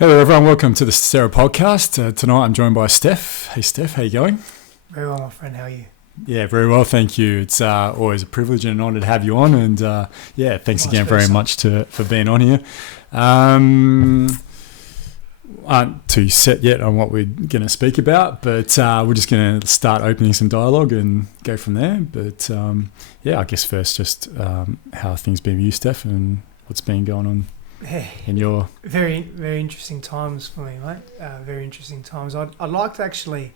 Hello everyone, welcome to the Statera podcast. Tonight I'm joined by Stef. Hey Stef, how you going? Very well, my friend. How are you? Yeah, very well, thank you. It's always a privilege and an honour to have you on, and thanks again very much for being on here. Aren't too set yet on what we're going to speak about, but we're just going to start opening some dialogue and go from there. But I guess first just how things been with you, Stef, and what's been going on in your... Very, very interesting times for me, mate. Very interesting times. I'd like to actually...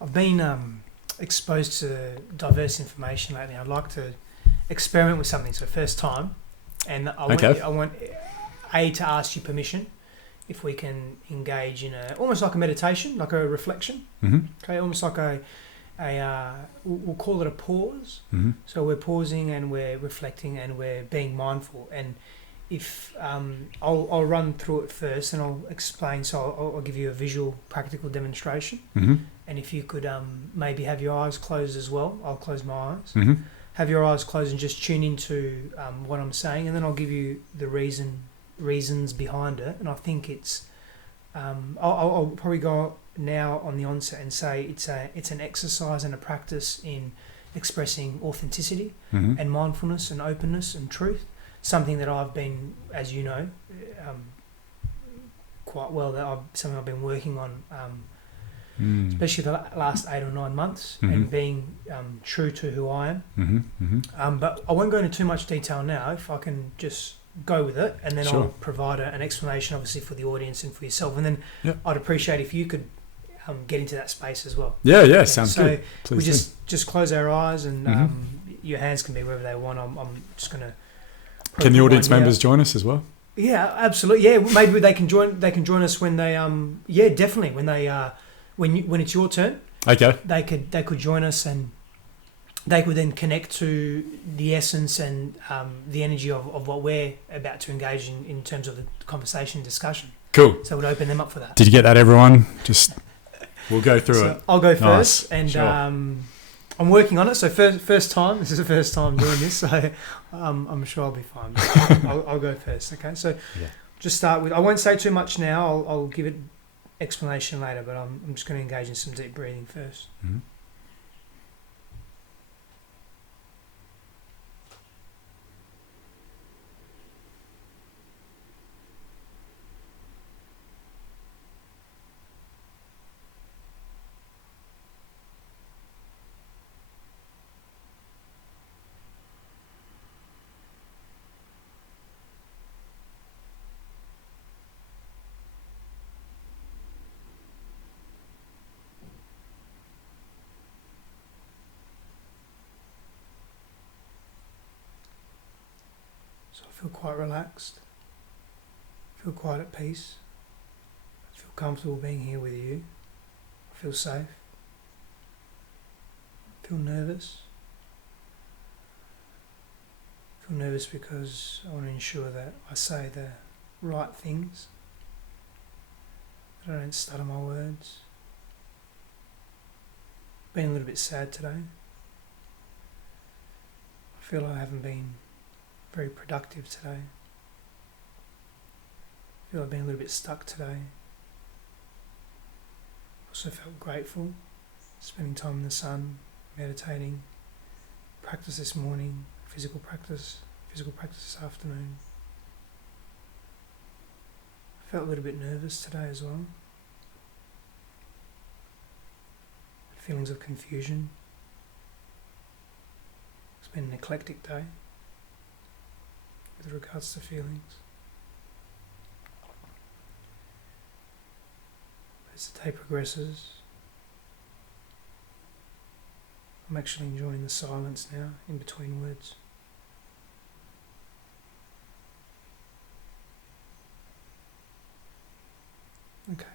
I've been exposed to diverse information lately. I'd like to experiment with something. So first time. And I want to ask you permission if we can engage in almost like a meditation, like a reflection. Mm-hmm. Okay, almost like we'll call it a pause. Mm-hmm. So we're pausing and we're reflecting and we're being mindful. And if I'll run through it first and I'll explain. So I'll give you a visual, practical demonstration. Mm-hmm. And if you could maybe have your eyes closed as well, I'll close my eyes. Mm-hmm. Have your eyes closed and just tune into what I'm saying, and then I'll give you the reasons behind it. And I think it's I'll probably go now on the onset and say it's an exercise and a practice in expressing authenticity Mm-hmm. and mindfulness and openness and truth. Something that I've been, as you know, quite well. Something I've been working on, especially the last 8 or 9 months, Mm-hmm. and being true to who I am. Mm-hmm. Mm-hmm. But I won't go into too much detail now. If I can just go with it, and then Sure. I'll provide an explanation, obviously, for the audience and for yourself. And then Yep. I'd appreciate if you could get into that space as well. Yeah, sounds so good. we Please just close our eyes, and Mm-hmm. your hands can be wherever they want. I'm just going to. Can the audience members join us as well? Yeah, absolutely. Yeah, maybe they can join. They can join us when they. Yeah, definitely when they. When it's your turn. Okay. They could join us, and they could then connect to the essence and the energy of what we're about to engage in terms of the conversation discussion. Cool. So we'd open them up for that. Did you get that, everyone? We'll go through it. I'll go Nice. first, and Sure. I'm working on it. So first time. This is the first time doing this, so I'm sure I'll be fine. I'll go first. Okay. So just start with. I won't say too much now. I'll give it explanation later, but I'm just going to engage in some deep breathing first. Mm-hmm. So I feel quite relaxed. I feel quite at peace. I feel comfortable being here with you. I feel safe. I feel nervous. I feel nervous because I want to ensure that I say the right things, that I don't stutter my words. Been a little bit sad today. I feel I haven't been very productive today. I feel I've been a little bit stuck today. Also felt grateful, spending time in the sun, meditating, practice this morning, physical practice this afternoon. I felt a little bit nervous today as well. Feelings of confusion. It's been an eclectic day with regards to feelings. As the day progresses, I'm actually enjoying the silence now in between words. Okay.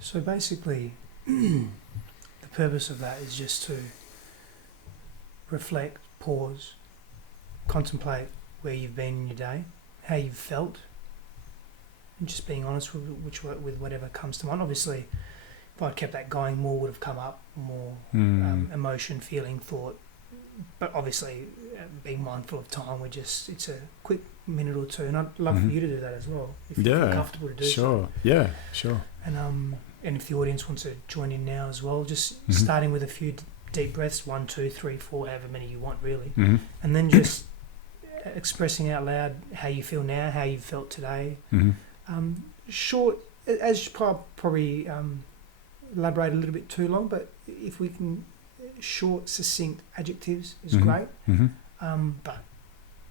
So basically, the purpose of that is just to reflect, pause, contemplate where you've been in your day, how you've felt, and just being honest with whatever comes to mind. Obviously, if I'd kept that going, more would have come up, more emotion, feeling, thought, but obviously, being mindful of time, it's a quick minute or two, and I'd love for you to do that as well, if you feel comfortable to do so. Yeah, sure. And if the audience wants to join in now as well, just starting with a few deep breaths, 1, 2, 3, 4, however many you want, really, and then just expressing out loud how you feel now, how you felt today. Short, as probably elaborate a little bit too long, but if we can, short, succinct adjectives is great. But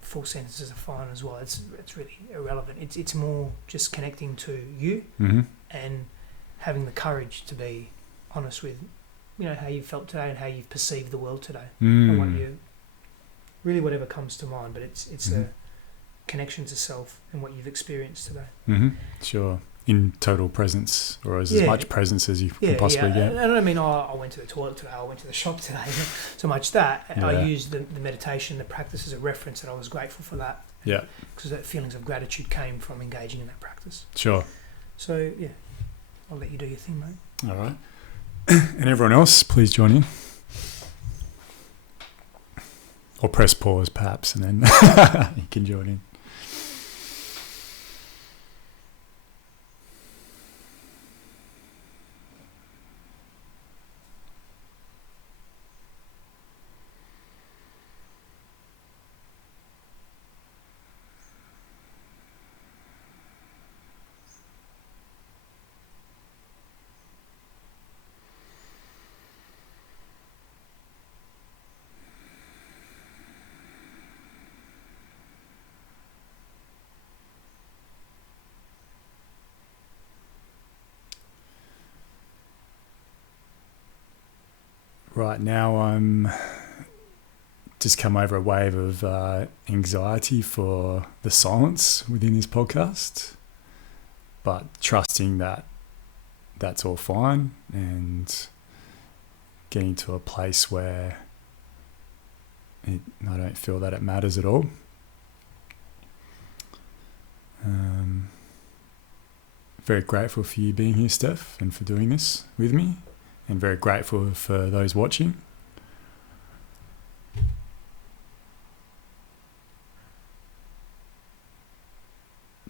full sentences are fine as well. It's really irrelevant. It's more just connecting to you and having the courage to be honest with, how you felt today and how you've perceived the world today, and what you really, whatever comes to mind. But it's a connection to self and what you've experienced today. Sure. In total presence, or as much presence as you can possibly get. And I don't mean, I went to the toilet today, I went to the shop today, so much that. I used the meditation, the practice as a reference, and I was grateful for that. Yeah. Because that feelings of gratitude came from engaging in that practice. Sure. So, I'll let you do your thing, mate. All right. And everyone else, please join in. Or press pause, perhaps, and then you can join in. Right now, I'm just come over a wave of anxiety for the silence within this podcast, but trusting that that's all fine and getting to a place where I don't feel that it matters at all. Very grateful for you being here, Stef, and for doing this with me. And very grateful for those watching.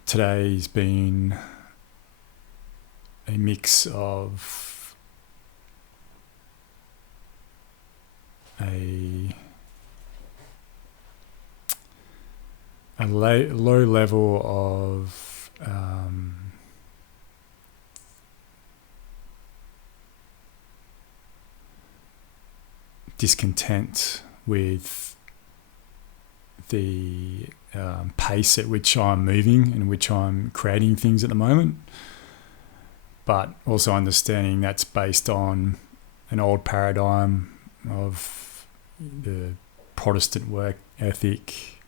Today's been a mix of a low level of discontent with the pace at which I'm moving and which I'm creating things at the moment, but also understanding that's based on an old paradigm of the Protestant work ethic,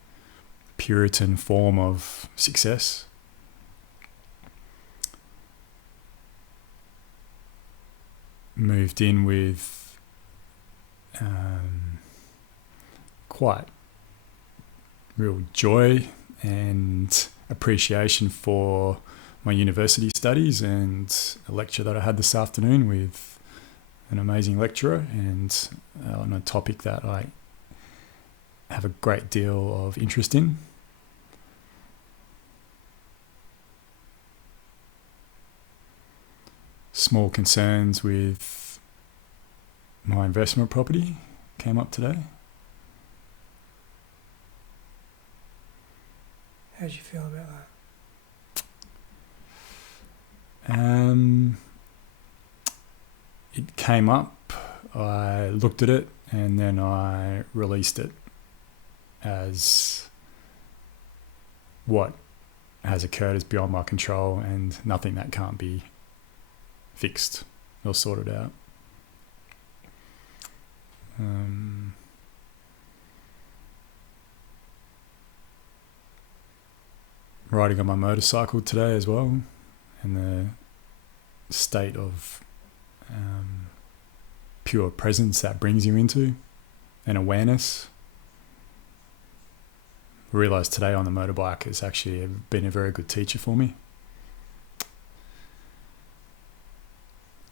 Puritan form of success. Moved in with quite real joy and appreciation for my university studies and a lecture that I had this afternoon with an amazing lecturer, and on a topic that I have a great deal of interest in. Small concerns with my investment property came up today. How do you feel about that? It came up, I looked at it, and then I released it as what has occurred is beyond my control and nothing that can't be fixed or sorted out. Riding on my motorcycle today as well, and the state of pure presence that brings you into, and awareness. I realised today on the motorbike it's actually been a very good teacher for me.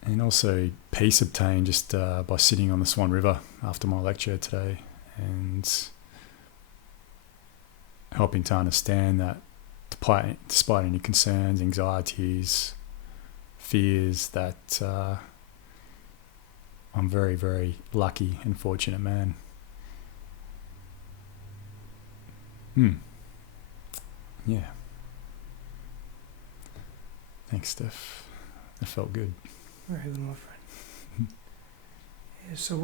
And also peace obtained just by sitting on the Swan River after my lecture today and helping to understand that despite any concerns, anxieties, fears, that I'm very, very lucky and fortunate man. Yeah. Thanks, Steph. That felt good. Very good, my friend. Yeah, so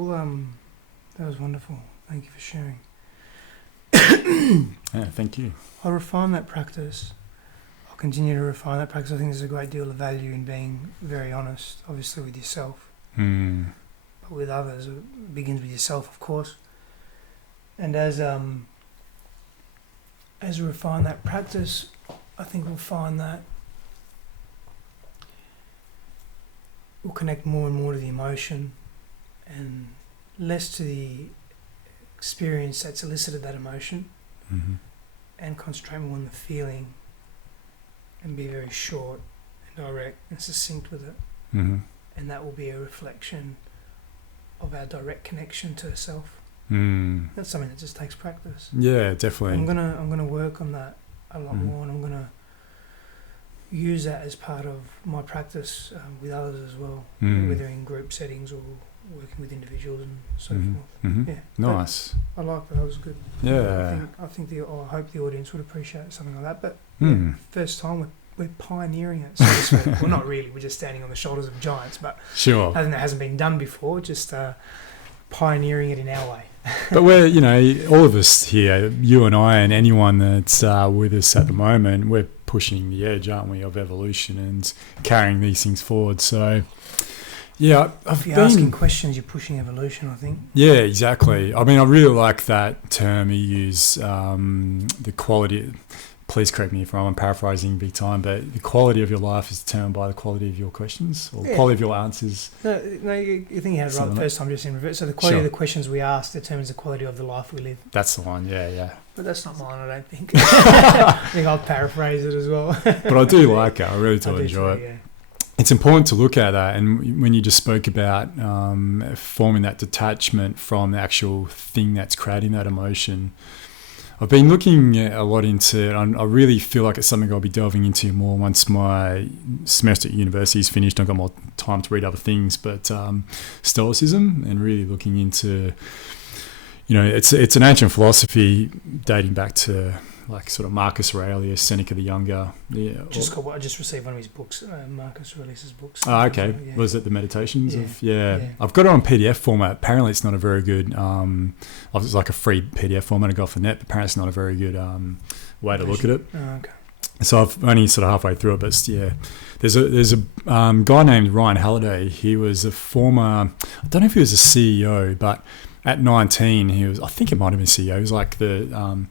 that was wonderful. Thank you for sharing. Yeah, thank you. I'll refine that practice. I'll continue to refine that practice. I think there's a great deal of value in being very honest, obviously with yourself, but with others. It begins with yourself, of course. And as we refine that practice, I think we'll find that we'll connect more and more to the emotion and less to the experience that's elicited that emotion, and concentrate more on the feeling and be very short and direct and succinct with it. And that will be a reflection of our direct connection to self. That's something that just takes practice. Yeah, definitely. I'm gonna work on that a lot more, and I'm gonna use that as part of my practice with others as well, whether in group settings or working with individuals and so forth. Yeah, nice. I like that. That was good. Yeah. I hope the audience would appreciate something like that. But first time we're pioneering it, so to speak. Well, not really. We're just standing on the shoulders of giants, but sure. That hasn't been done before. Just pioneering it in our way. But we're, all of us here, you and I and anyone that's with us at the moment, we're pushing the edge, aren't we, of evolution and carrying these things forward. So, yeah, if you're asking questions, you're pushing evolution, I think. Yeah, exactly. I mean, I really like that term you use, the quality. Please correct me if I'm paraphrasing big time, but the quality of your life is determined by the quality of your questions or the quality of your answers. No, you think you had it right the first time, just in reverse. So the quality of the questions we ask determines the quality of the life we live. That's the one, yeah. But that's not mine, I don't think. I think I'll paraphrase it as well. But I do like it. I really do enjoy it. Yeah. It's important to look at that. And when you just spoke about forming that detachment from the actual thing that's creating that emotion, I've been looking a lot into it. I really feel like it's something I'll be delving into more once my semester at university is finished. I've got more time to read other things, but Stoicism, and really looking into, it's an ancient philosophy dating back to like sort of Marcus Aurelius, Seneca the Younger. Yeah, I just received one of his books, Marcus Aurelius's books. Oh, okay. Yeah. Was it the Meditations? Yeah. I've got it on PDF format. Apparently it's not a very good, it's like a free PDF format I got off the net, but apparently it's not a very good way to look at it. Oh, okay. So I've only sort of halfway through it, but yeah. There's a guy named Ryan Halliday. He was a former, I don't know if he was a CEO, but at 19 he was, I think it might have been CEO. He was like the...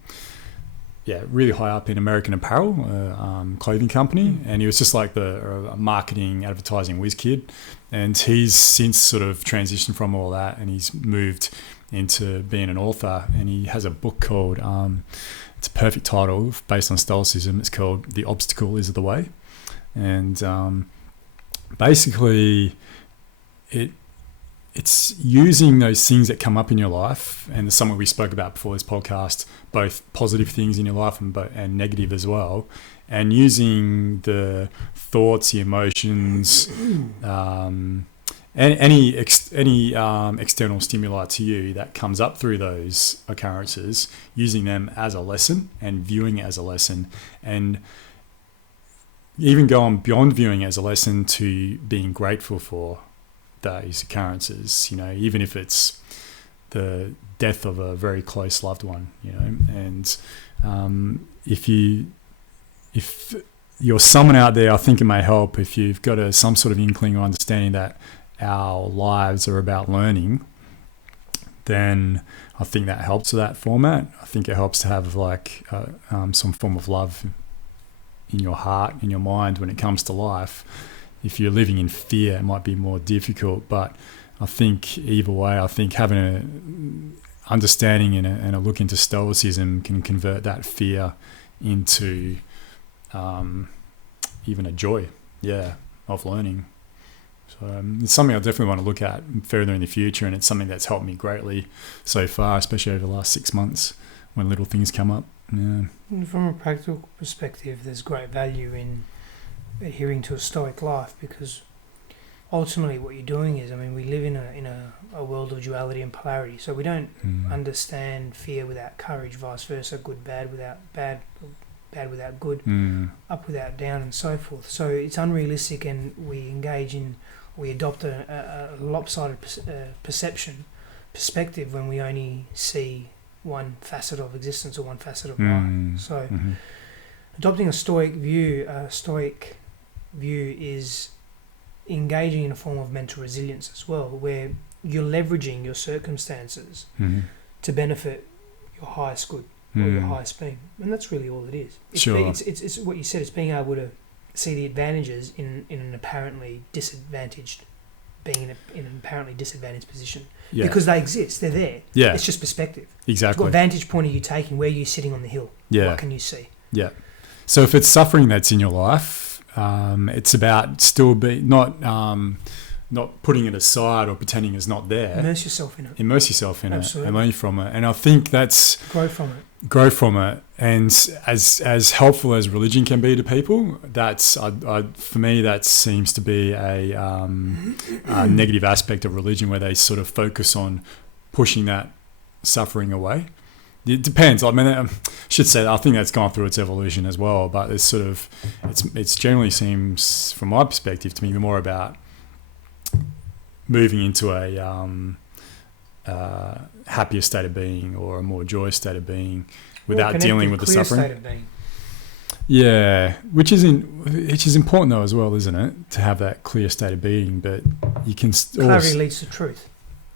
really high up in American Apparel, clothing company, and he was just like the marketing, advertising whiz kid. And he's since sort of transitioned from all that, and he's moved into being an author. And he has a book called, it's a perfect title based on Stoicism. It's called "The Obstacle Is the Way," and basically, it's using those things that come up in your life, and there's something we spoke about before this podcast, both positive things in your life and negative as well, and using the thoughts, the emotions, and any external stimuli to you that comes up through those occurrences, using them as a lesson and viewing it as a lesson, and even going beyond viewing it as a lesson to being grateful for those occurrences, even if it's the death of a very close loved one, and if you're someone out there, I think it may help if you've got some sort of inkling or understanding that our lives are about learning, then I think that helps with that format. I think it helps to have like some form of love in your heart, in your mind when it comes to life. If you're living in fear, it might be more difficult. But I think either way, having an understanding and a look into Stoicism can convert that fear into even a joy, of learning. So it's something I definitely want to look at further in the future, and it's something that's helped me greatly so far, especially over the last 6 months when little things come up. Yeah. And from a practical perspective, there's great value in adhering to a stoic life, because ultimately what you're doing is, I mean, we live in a world of duality and polarity, so we don't understand fear without courage, vice versa, good bad without bad good, up without down, and so forth. So it's unrealistic, and we adopt a lopsided perspective when we only see one facet of existence or one facet of life. So adopting a stoic view is engaging in a form of mental resilience as well, where you're leveraging your circumstances to benefit your highest good or your highest being, and that's really all it is. It's what you said. It's being able to see the advantages in an apparently disadvantaged being in an apparently disadvantaged position, because they exist. They're there. Yeah, it's just perspective. Exactly. What vantage point are you taking? Where are you sitting on the hill? What can you see? Yeah. So if it's suffering that's in your life, it's about still not putting it aside or pretending it's not there. Immerse yourself in it. Absolutely. And learn from it. And I think that's... Grow from it. And as helpful as religion can be to people, that's for me, that seems to be a negative aspect of religion, where they sort of focus on pushing that suffering away. It depends. I mean, I should say, I think that's gone through its evolution as well, but it's sort of, it's generally seems, from my perspective, to me more about moving into a happier state of being, or a more joyous state of being, without dealing with the suffering. State of being. Yeah, which is important though as well, isn't it? To have that clear state of being, but you can clarity leads to truth.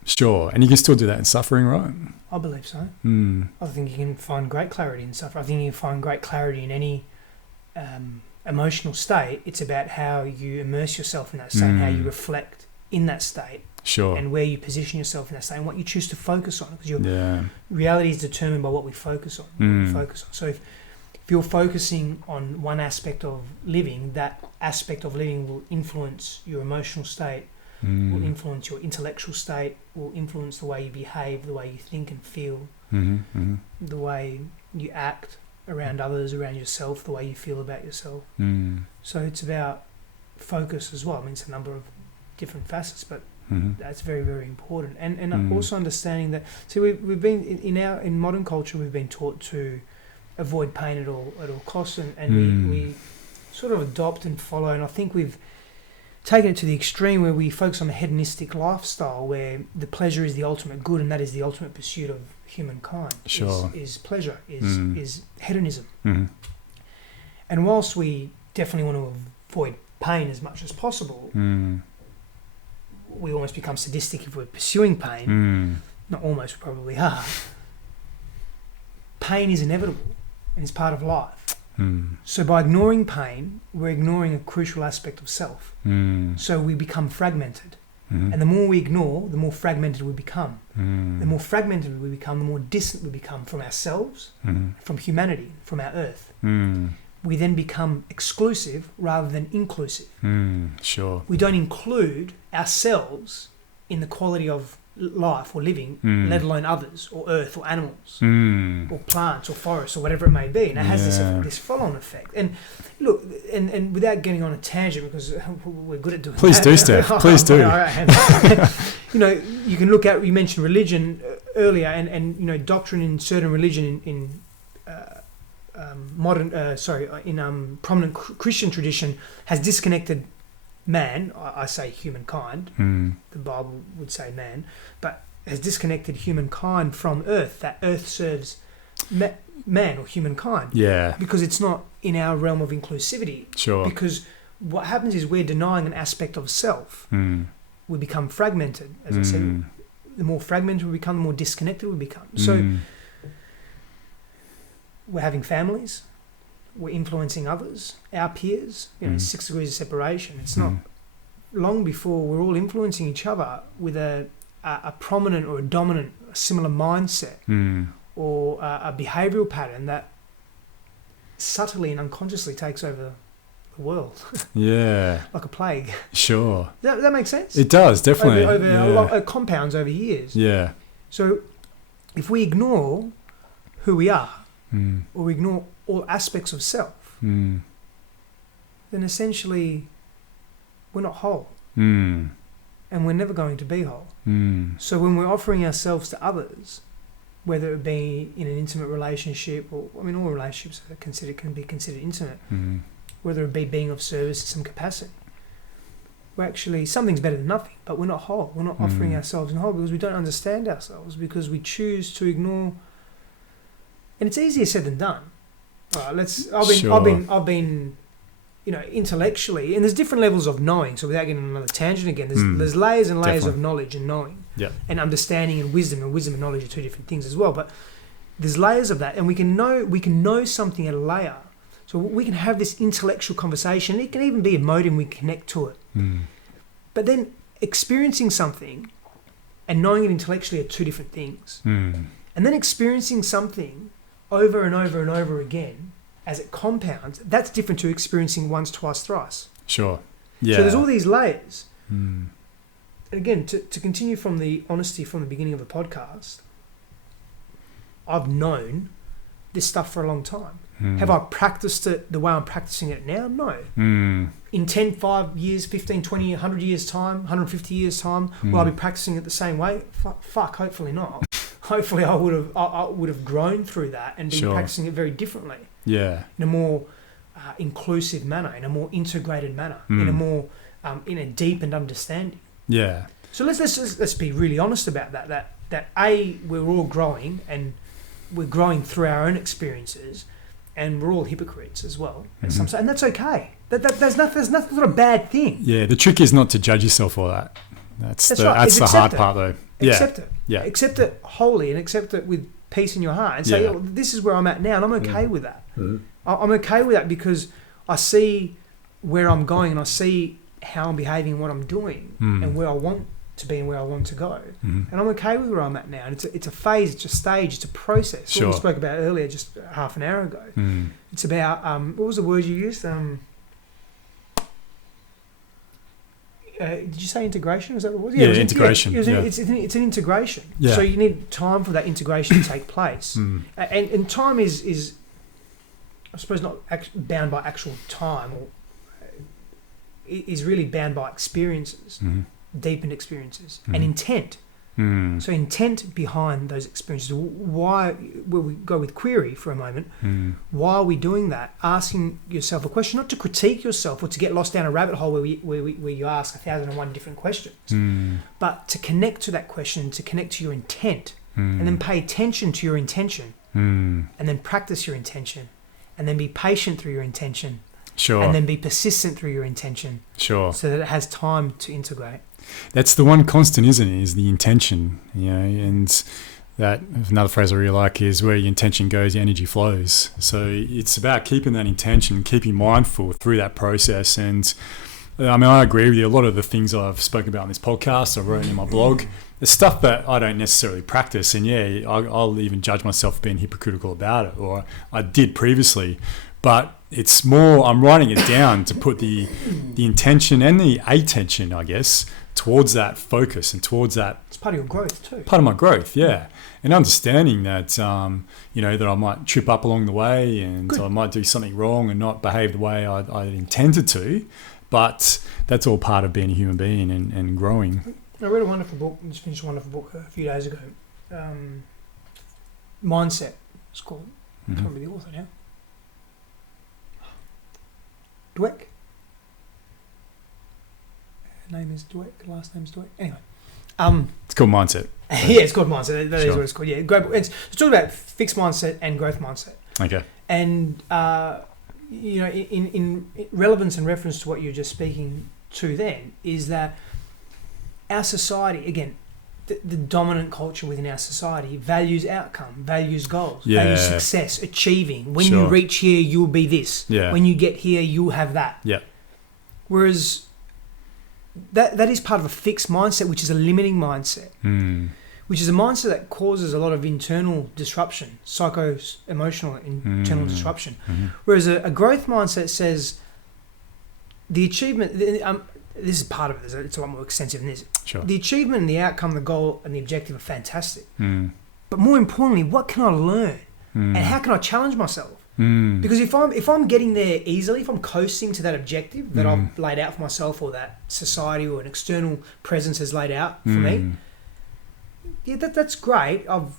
Sure, and you can still do that in suffering, right? I believe so. I think you can find great clarity in suffering. I think you can find great clarity in any emotional state. It's about how you immerse yourself in that state, how you reflect in that state. Sure. And where you position yourself in that state, and what you choose to focus on, because your reality is determined by what we focus on. So if you're focusing on one aspect of living, that aspect of living will influence your emotional state, will influence your intellectual state, will influence the way you behave, the way you think and feel, the way you act around others, around yourself, the way you feel about yourself. So it's about focus as well. I mean, it's a number of different facets, but that's very, very important. And also understanding that, see, we've been in modern culture, we've been taught to avoid pain at all costs, and we sort of adopt and follow, and I think we've taken it to the extreme where we focus on a hedonistic lifestyle, where the pleasure is the ultimate good, and that is the ultimate pursuit of humankind. Sure. Is pleasure, is hedonism. And whilst we definitely want to avoid pain as much as possible, we almost become sadistic if we're pursuing pain. Not almost, we probably are. Pain is inevitable and it's part of life. So by ignoring pain, we're ignoring a crucial aspect of self. So we become fragmented. And the more we ignore, the more fragmented we become. The more fragmented we become, the more distant we become from ourselves, from humanity, from our earth. We then become exclusive rather than inclusive. Sure. We don't include ourselves in the quality of life or living, let alone others or earth or animals or plants or forests or whatever it may be. And it has this follow-on effect. And look, and without getting on a tangent, because we're good at doing Please that. do, Stef. Please do. You know, you can look at, you mentioned religion earlier, and you know, doctrine in certain religion in prominent Christian tradition has disconnected man, I say humankind, the Bible would say man, but has disconnected humankind from earth, that earth serves man or humankind. Yeah. Because it's not in our realm of inclusivity. Sure. Because what happens is we're denying an aspect of self. We become fragmented, as I said. The more fragmented we become, the more disconnected we become. So we're having families, we're influencing others, our peers, 6 degrees of separation. It's not long before we're all influencing each other with a prominent or a dominant, a similar mindset or a behavioural pattern that subtly and unconsciously takes over the world, Yeah. like a plague. Sure. Does that make sense? It does, definitely. Over compounds over years. Yeah. So if we ignore who we are, Mm. or we ignore all aspects of self, Mm. then essentially we're not whole, Mm. and we're never going to be whole. Mm. So when we're offering ourselves to others, whether it be in an intimate relationship, or all relationships can be considered intimate, Mm. whether it be being of service in some capacity, we're actually, something's better than nothing, but we're not whole. We're not offering ourselves in whole because we don't understand ourselves, because we choose to ignore. And it's easier said than done. Right? I've been, intellectually, and there's different levels of knowing. So without getting on another tangent again, there's layers and layers of knowledge and knowing, and understanding and wisdom and knowledge are two different things as well. But there's layers of that, and we can know something at a layer. So we can have this intellectual conversation. It can even be emotive, and we connect to it. Mm. But then experiencing something and knowing it intellectually are two different things. Mm. And then experiencing something over and over and over again as it compounds, that's different to experiencing once, twice, thrice. Sure. Yeah. So there's all these layers. Mm. And again, to continue from the honesty from the beginning of the podcast, I've known this stuff for a long time. Mm. Have I practiced it the way I'm practicing it now? No. Mm. In 10, 5 years, 15, 20, 100 years' time, 150 years' time, will I be practicing it the same way? Fuck, hopefully not. Hopefully I would have grown through that and been practicing it very differently. Yeah. In a more inclusive manner, in a more integrated manner, in a more in a deepened understanding. Yeah. So let's be really honest about that. That we're all growing, and we're growing through our own experiences, and we're all hypocrites as well. And that's okay. There's nothing not a bad thing. Yeah. The trick is not to judge yourself for that. That's the hard part, though. Accept it. Yeah. Accept it wholly, and accept it with peace in your heart, and say, this is where I'm at now, and I'm okay with that. I'm okay with that because I see where I'm going, and I see how I'm behaving and what I'm doing, and where I want to be and where I want to go. And I'm okay with where I'm at now. And it's a phase, it's a stage, it's a process. Sure. What we spoke about earlier, just half an hour ago. It's about, what was the word you used? Did you say integration? Is that what it was? Yeah, integration. It's an integration. Yeah. So you need time for that integration to take place. And time is, I suppose, not bound by actual time, or is really bound by experiences, deepened experiences, and intent. So intent behind those experiences. Why, where we go with query for a moment, why are we doing that? Asking yourself a question, not to critique yourself or to get lost down a rabbit hole where you ask 1,001 different questions, but to connect to that question, to connect to your intent, and then pay attention to your intention, and then practice your intention, and then be patient through your intention, and then be persistent through your intention, so that it has time to integrate. That's the one constant, isn't it? Is the intention, and that another phrase I really like is where your intention goes, your energy flows. So it's about keeping that intention, keeping mindful through that process. And I agree with you. A lot of the things I've spoken about on this podcast, I've written in my blog, the stuff that I don't necessarily practice. And I'll even judge myself for being hypocritical about it, or I did previously. But it's more, I'm writing it down to put the intention and the attention, I guess, towards that focus and towards that. It's part of your growth too. Part of my growth, yeah. And understanding that, that I might trip up along the way, and I might do something wrong and not behave the way I intended to. But that's all part of being a human being and growing. I read a wonderful book, just finished a wonderful book a few days ago. Mindset, it's called. I can't remember the author now. Dweck. Name is Dweck. Last name's Dweck. Anyway, it's called Mindset. Yeah, it's called Mindset. That is what it's called. Yeah, it's talking about fixed mindset and growth mindset. Okay. And in relevance and reference to what you're just speaking to, then is that our society, again, the dominant culture within our society values outcome, values goals, values success, achieving. When you reach here, you'll be this. Yeah. When you get here, you'll have that. Yeah. Whereas that is part of a fixed mindset, which is a limiting mindset, which is a mindset that causes a lot of internal disruption, psycho-emotional internal disruption. Whereas a growth mindset says, the achievement. This is part of it. It's a lot more extensive than this. Sure. The achievement and the outcome, the goal and the objective are fantastic. Mm. But more importantly, what can I learn? And how can I challenge myself? Because if I'm getting there easily, if I'm coasting to that objective that I've laid out for myself, or that society or an external presence has laid out for me, yeah, that's great. I've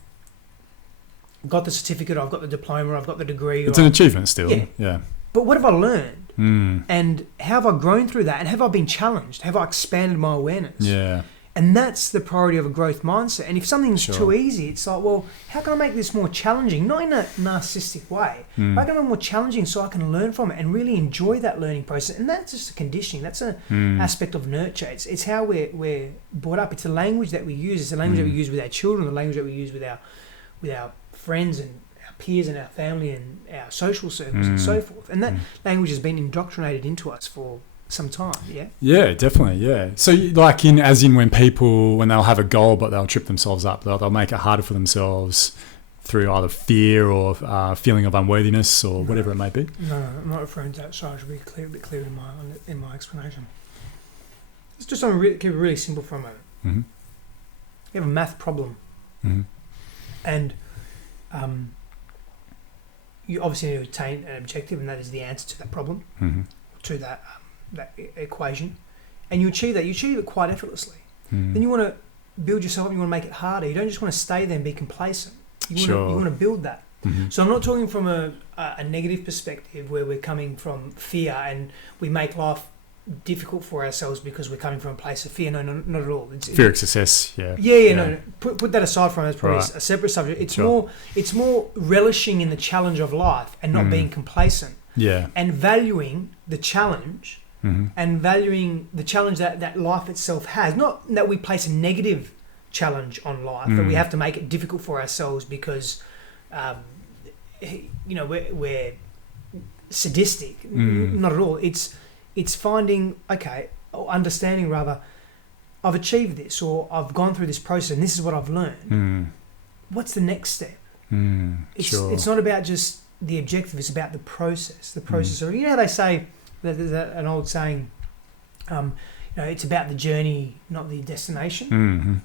got the certificate, I've got the diploma, I've got the degree. It's an achievement still. Yeah. But what have I learned? And how have I grown through that? And have I been challenged? Have I expanded my awareness? Yeah. And that's the priority of a growth mindset. And if something's too easy, it's like, well, how can I make this more challenging? Not in a narcissistic way. How can I make it more challenging so I can learn from it and really enjoy that learning process? And that's just a conditioning. That's an aspect of nurture. It's how we're brought up. It's a language that we use. It's a language that we use with our children, the language that we use with our friends and our peers and our family and our social circles and so forth. And that language has been indoctrinated into us for some time. Yeah, definitely. Yeah. So like when people, when they'll have a goal but they'll trip themselves up, they'll make it harder for themselves through either fear or feeling of unworthiness or whatever it may be. No, I'm not referring to that. Sorry, I should be a bit clearer in my explanation. It's just something keep it really simple for a moment. You have a math problem, and you obviously need to attain an objective, and that is the answer to that problem, to that equation, and you achieve it quite effortlessly. Then you want to build yourself up, you want to make it harder. You don't just want to stay there and be complacent. You want to build that. So I'm not talking from a negative perspective where we're coming from fear and we make life difficult for ourselves because we're coming from a place of fear. No, not at all. Fear of success. Yeah. No. Put that aside from it. It's probably a separate subject. It's more relishing in the challenge of life and not being complacent. Yeah. And valuing the challenge. And valuing the challenge that life itself has. Not that we place a negative challenge on life, but we have to make it difficult for ourselves because, we're sadistic. Not at all. It's finding, understanding rather, I've achieved this or I've gone through this process and this is what I've learned. What's the next step? It's not about just the objective, it's about the process. The process. You know how they say, there's an old saying, it's about the journey, not the destination.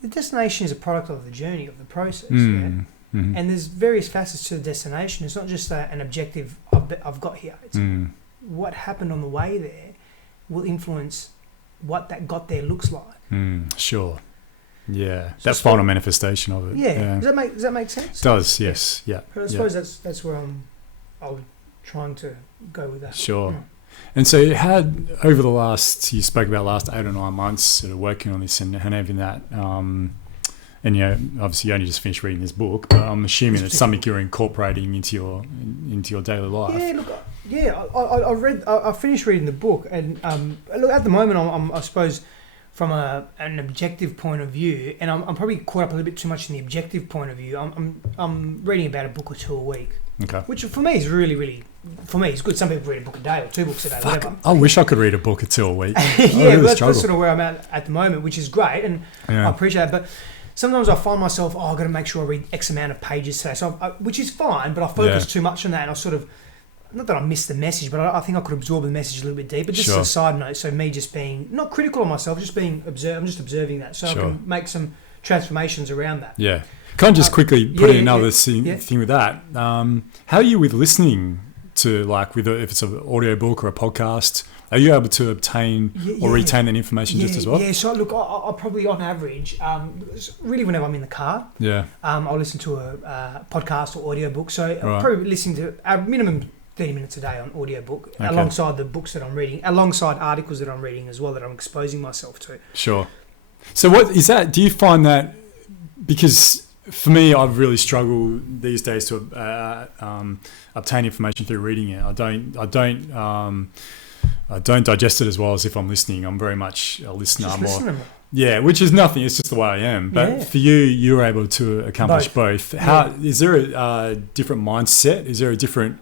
The destination is a product of the journey, of the process. And there's various facets to the destination. It's not just an objective I've got here. It's what happened on the way there will influence what that got there looks like. Sure. Yeah, so that final manifestation of it. Yeah. Does that make sense? It does, yes. Yeah. But I suppose that's where I'm trying to go with that. Sure. And so over the last 8 or 9 months sort of working on this and having that, and obviously you only just finished reading this book, but I'm assuming it's something you're incorporating into your daily life. I finished reading the book, and look, at the moment I suppose from an objective point of view, and I'm probably caught up a little bit too much in the objective point of view. I'm reading about a book or two a week. Okay. Which for me is really, really, it's good. Some people read a book a day or 2 books a day, whatever. I wish I could read a book or 2 a week. That's sort of where I'm at the moment, which is great, and I appreciate it. But sometimes I find myself, I've got to make sure I read X amount of pages today, which is fine, but I focus too much on that, and I sort of, not that I miss the message, but I think I could absorb the message a little bit deeper. Just as a side note, so me just being, not critical of myself, just being I'm just observing that, so I can make some transformations around that. Yeah. Can I just quickly put in another thing with that? How are you with listening to, if it's an audio book or a podcast? Are you able to obtain or retain that information just as well? Yeah, so look, I probably on average, really whenever I'm in the car, I'll listen to a podcast or audio book. So I'm probably listening to a minimum 30 minutes a day on audio book, alongside the books that I'm reading, alongside articles that I'm reading as well that I'm exposing myself to. Sure. So what is that? Do you find that, because for me, I've really struggled these days to obtain information through reading it. I don't digest it as well as if I'm listening. I'm very much a listener. Just listening. Yeah, which is nothing. It's just the way I am. But for you, you're able to accomplish both. Is there a different mindset? Is there a different?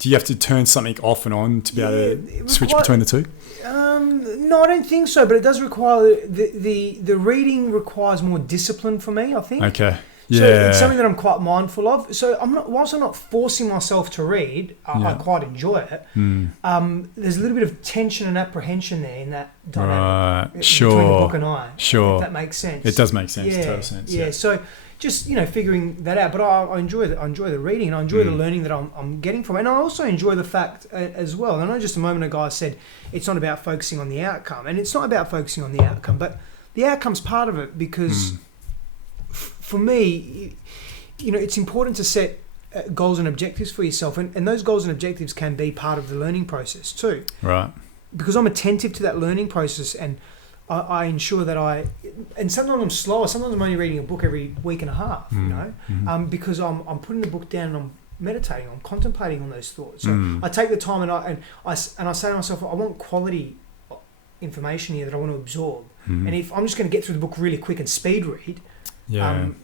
Do you have to turn something off and on to be able to switch between the two? No, I don't think so. But it does require the reading requires more discipline for me, I think. Okay. So it's something that I'm quite mindful of. So whilst I'm not forcing myself to read, I quite enjoy it. There's a little bit of tension and apprehension there in that dynamic between the book and I. If that makes sense. It does make sense. Total sense. Yeah. So just figuring that out. But I enjoy the reading, and I enjoy the learning that I'm getting from it. And I also enjoy the fact as well. And I know just a moment ago I said it's not about focusing on the outcome, and it's not about focusing on the outcome, but the outcome's part of it because. For me, it's important to set goals and objectives for yourself, and those goals and objectives can be part of the learning process too. Right. Because I'm attentive to that learning process, and I ensure that and sometimes I'm slower. Sometimes I'm only reading a book every week and a half, because I'm putting the book down and I'm meditating, I'm contemplating on those thoughts. So I take the time and I say to myself, I want quality information here that I want to absorb. And if I'm just going to get through the book really quick and speed read,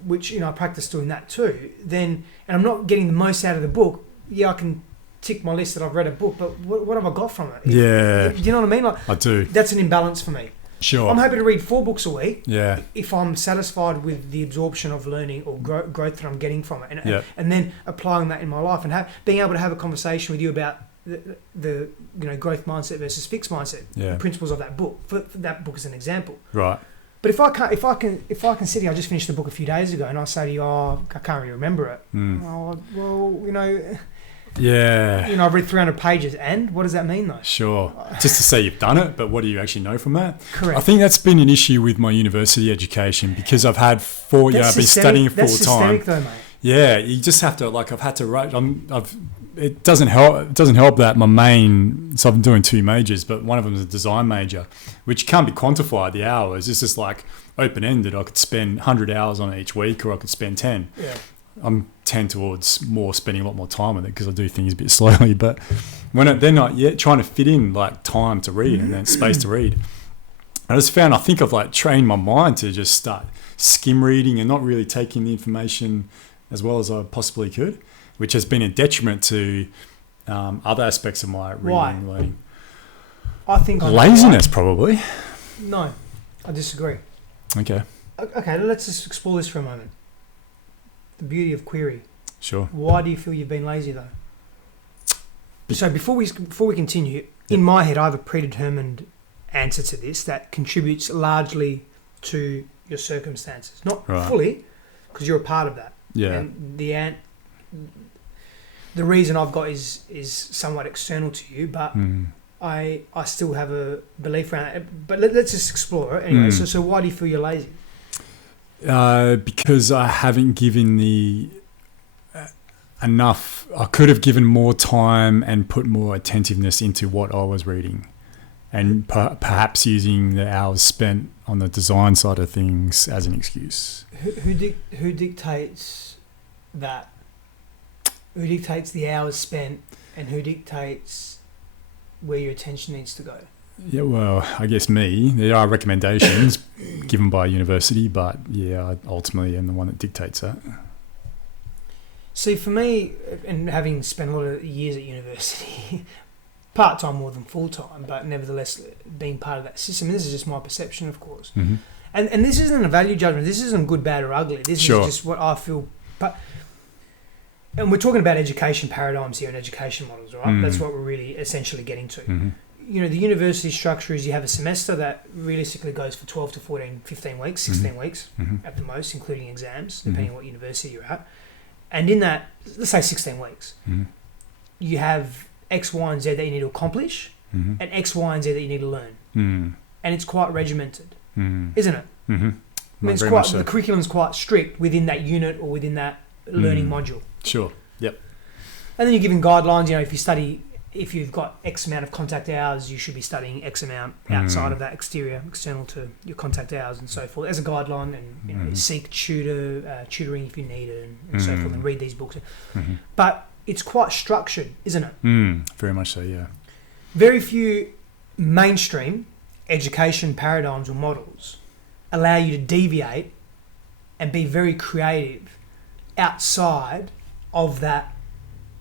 which I practice doing that too, and I'm not getting the most out of the book, I can tick my list that I've read a book, but what have I got from it? Do you know what I mean? I do. That's an imbalance for me. Sure. I'm happy to read 4 books a week if I'm satisfied with the absorption of learning or growth that I'm getting from it, and then applying that in my life and being able to have a conversation with you about the growth mindset versus fixed mindset, the principles of that book. For that book as an example, right? But if I can sit here, I just finished the book a few days ago, and I say to you, I can't really remember it. Oh, well, I've read 300 pages, and what does that mean though? Sure. Just to say you've done it, but what do you actually know from that? Correct. I think that's been an issue with my university education because I've had 4 years, I've been studying full time. That's systemic though, mate. Yeah, you just have to, I've had to write, it doesn't help that my main, so I'm doing 2 majors, but one of them is a design major, which can't be quantified, the hours. It's just open-ended. I could spend 100 hours on it each week, or I could spend 10. Yeah. I'm tend towards spending a lot more time with it because I do things a bit slowly, but when they're not yet trying to fit in time to read and then space to read. I just found, I think I've trained my mind to just start skim reading and not really taking the information as well as I possibly could, which has been a detriment to other aspects of my reading and learning. I think laziness, probably. No, I disagree. Okay, let's just explore this for a moment. The beauty of query. Sure. Why do you feel you've been lazy though? So before we continue, in my head I have a predetermined answer to this that contributes largely to your circumstances. Not fully, because you're a part of that. Yeah. And the reason I've got is somewhat external to you, but I still have a belief around it. But let's just explore it anyway. So why do you feel you're lazy? Because I haven't given enough. I could have given more time and put more attentiveness into what I was reading, and perhaps using the hours spent on the design side of things as an excuse. Who dictates that? Who dictates the hours spent, and who dictates where your attention needs to go? Yeah, well, I guess me. There are recommendations given by a university, but I ultimately am the one that dictates that. See, for me, and having spent a lot of years at university, part-time more than full-time, but nevertheless being part of that system, and this is just my perception, of course. Mm-hmm. And this isn't a value judgment. This isn't good, bad, or ugly. This is just what I feel. And we're talking about education paradigms here and education models, right? That's what we're really essentially getting to. Mm-hmm. The university structure is you have a semester that realistically goes for 12 to 14, 15 weeks, 16 weeks at the most, including exams, depending on what university you're at. And in that, let's say 16 weeks, you have X, Y, and Z that you need to accomplish and X, Y, and Z that you need to learn. And it's quite regimented, isn't it? I mean, the curriculum's quite strict within that unit or within that learning module. Sure. Yep. And then you're given guidelines. If you've got X amount of contact hours, you should be studying X amount outside of that external to your contact hours and so forth, as a guideline. And seek tutoring if you need it, and so forth, and read these books. But it's quite structured, isn't it? Very much so. Yeah. Very few mainstream education paradigms or models allow you to deviate and be very creative outside of that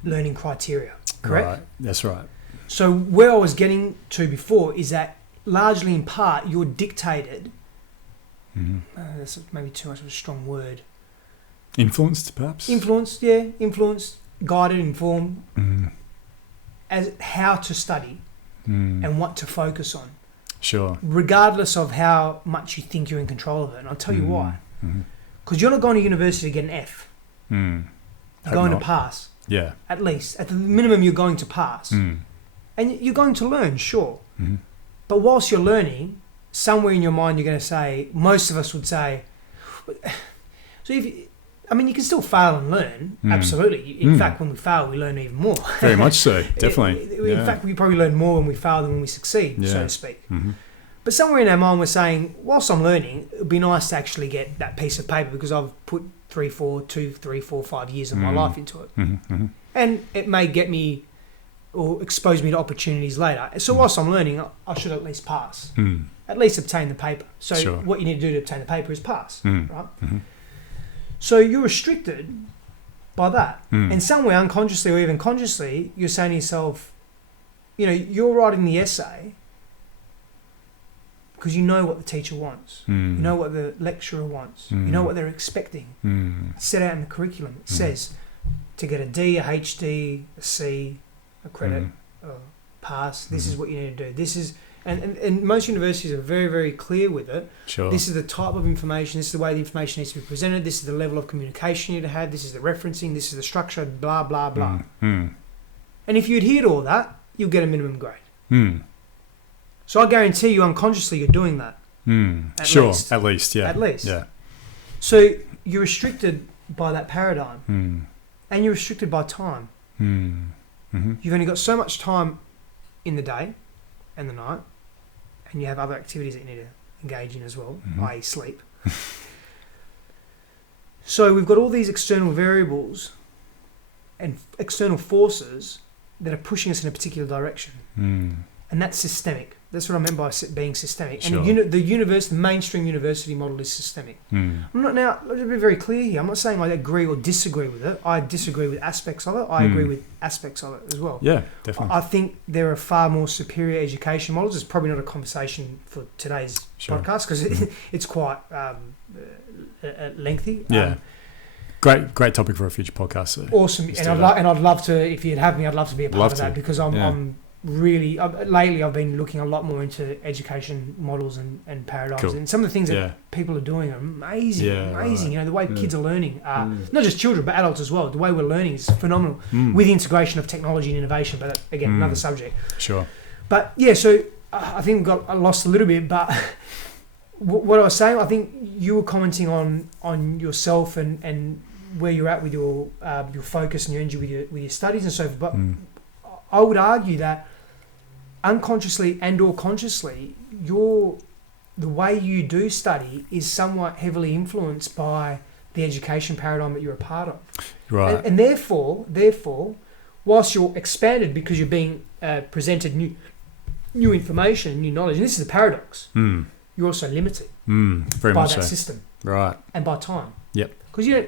learning criteria. Correct? Right. That's right. So where I was getting to before is that largely in part you're dictated, that's maybe too much of a strong word, Influenced, perhaps? Influenced, guided, informed, as how to study and what to focus on. Sure. Regardless of how much you think you're in control of it. And I'll tell you why. Because you're not going to university to get an F. You're going to pass. Yeah. At least. At the minimum, you're going to pass. And you're going to learn, sure. But whilst you're learning, somewhere in your mind you're going to say, most of us would say, so you can still fail and learn, absolutely. In fact, when we fail, we learn even more. Very much so, definitely. In fact, we probably learn more when we fail than when we succeed, so to speak. But somewhere in our mind we're saying, whilst I'm learning, it would be nice to actually get that piece of paper because I've put 2, 3, 4, 5 years of my life into it. And it may get me or expose me to opportunities later. So whilst I'm learning, I should at least pass. At least obtain the paper. So what you need to do to obtain the paper is pass, right? So you're restricted by that. And somewhere unconsciously or even consciously, you're saying to yourself, you're writing the essay because you know what the teacher wants. You know what the lecturer wants. You know what they're expecting. It's set out in the curriculum. It says to get a D, a HD, a C, a credit, or pass, this is what you need to do. This is... And most universities are very, very clear with it. Sure. This is the type of information. This is the way the information needs to be presented. This is the level of communication you need to have. This is the referencing. This is the structure. Blah blah blah. And if you adhere to all that, you'll get a minimum grade. So I guarantee you, unconsciously, you're doing that. At least, yeah. At least. Yeah. So you're restricted by that paradigm, and you're restricted by time. You've only got so much time in the day and the night, and you have other activities that you need to engage in as well, i.e. sleep. So we've got all these external variables and external forces that are pushing us in a particular direction. And that's systemic. That's what I meant by being systemic. Sure. And the mainstream university model is systemic. I'm not, now, let me be very clear here. I'm not saying I agree or disagree with it. I disagree with aspects of it. I agree with aspects of it as well. Yeah, definitely. I think there are far more superior education models. It's probably not a conversation for today's podcast because it's quite lengthy. Yeah. Great topic for a future podcast. So awesome. And I'd love to, if you'd have me, I'd love to be a part of that because I'm really, lately I've been looking a lot more into education models and paradigms. Cool. And some of the things that people are doing are amazing. Right. The way kids are learning, not just children, but adults as well. The way we're learning is phenomenal with the integration of technology and innovation. But again, another subject. Sure. But so I think I lost a little bit, but what I was saying, I think you were commenting on yourself and where you're at with your focus and your energy with your studies and so forth. But I would argue that unconsciously and or consciously, the way you do study is somewhat heavily influenced by the education paradigm that you're a part of. Right. And therefore, whilst you're expanded because you're being presented new information, new knowledge, and this is a paradox, you're also limited very by much that so. system. Right. And by time. Yep. Because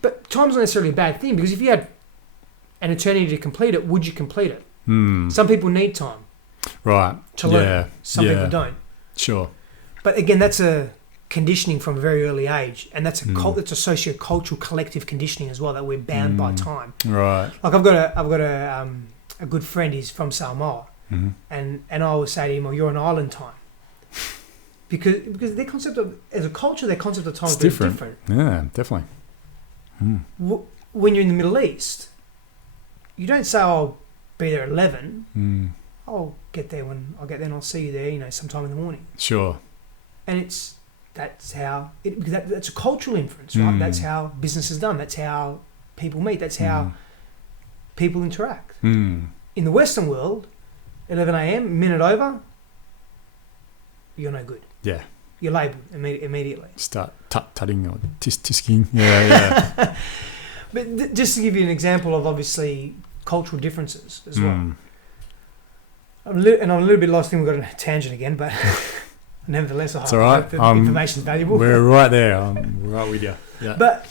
but time's not necessarily a bad thing, because if you had an eternity to complete it, would you complete it? Some people need time. Right. To learn. Some people don't. Sure. But again, that's a conditioning from a very early age, and that's that's a socio-cultural collective conditioning as well, that we're bound by time. Right. Like I've got a good friend. He's from Samoa, and I always say to him, "Oh, you're on island time," because their concept of as a culture, their concept of time is very different. Yeah, definitely. When you're in the Middle East, you don't say, "I'll be there at 11." I'll get there when I get there, and I'll see you there, sometime in the morning. Sure. And that's how because that's a cultural inference, right? That's how business is done. That's how people meet. That's how people interact. In the Western world, 11 a.m., minute over, you're no good. Yeah. You're labelled immediately. Start tutting or tisking. Yeah. But just to give you an example of obviously cultural differences as well. I'm a little bit lost. I think we've got a tangent again, but nevertheless, I hope the information is valuable. We're right there. I'm right with you. Yeah. But,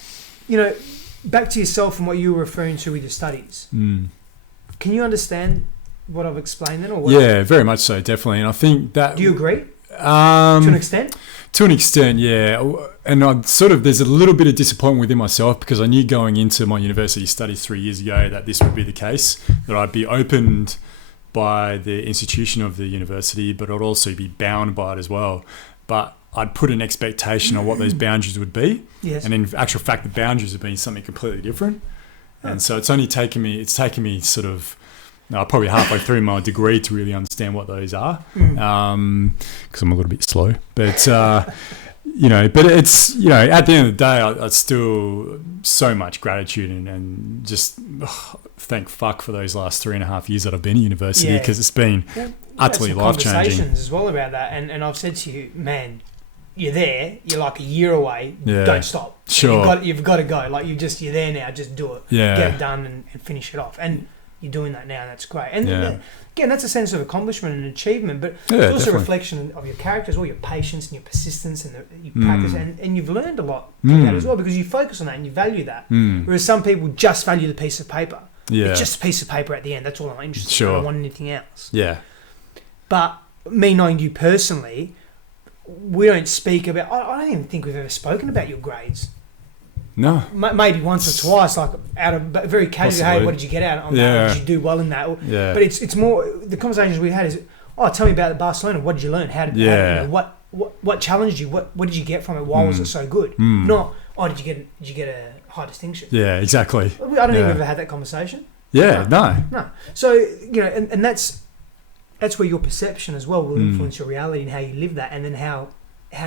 back to yourself and what you were referring to with your studies. Can you understand what I've explained then? Or very much so, definitely. And I think that... Do you agree? To an extent? To an extent, yeah. And there's a little bit of disappointment within myself because I knew going into my university studies 3 years ago that this would be the case, that I'd be opened by the institution of the university, but I'd also be bound by it as well. But I'd put an expectation on what those boundaries would be. Yes. And in actual fact, the boundaries have been something completely different. And so it's taken me sort of, probably halfway through my degree to really understand what those are, because I'm a little bit slow. But, but it's, at the end of the day, I still so much gratitude and just thank fuck for those last 3.5 years that I've been at university, because it's been utterly life-changing. Conversations as well about that. And I've said to you, man, you're there, you're like a year away, don't stop. Sure. You've got to go. Like, you're there now, just do it. Yeah. Get it done and finish it off. And you're doing that now, and that's great. And again, that's a sense of accomplishment and achievement, but it's also a reflection of your character as well, your patience and your persistence and your practice, and you've learned a lot through that as well, because you focus on that and you value that. Whereas some people just value the piece of paper. It's just a piece of paper at the end. That's all I'm interested in. Sure. I don't want anything else. Yeah. But me knowing you personally, we don't speak about... I don't even think we've ever spoken about your grades. No. Maybe once or twice, like out of very casual. Hey, what did you get out on that? Did you do well in that? But it's more the conversations we had is, tell me about Barcelona. What did you learn? How did what challenged you? What did you get from it? Why was it so good? Not did you get a high distinction? Yeah, exactly. I don't think we've ever had that conversation. Yeah, no. So and that's where your perception as well will influence your reality and how you live that, and then how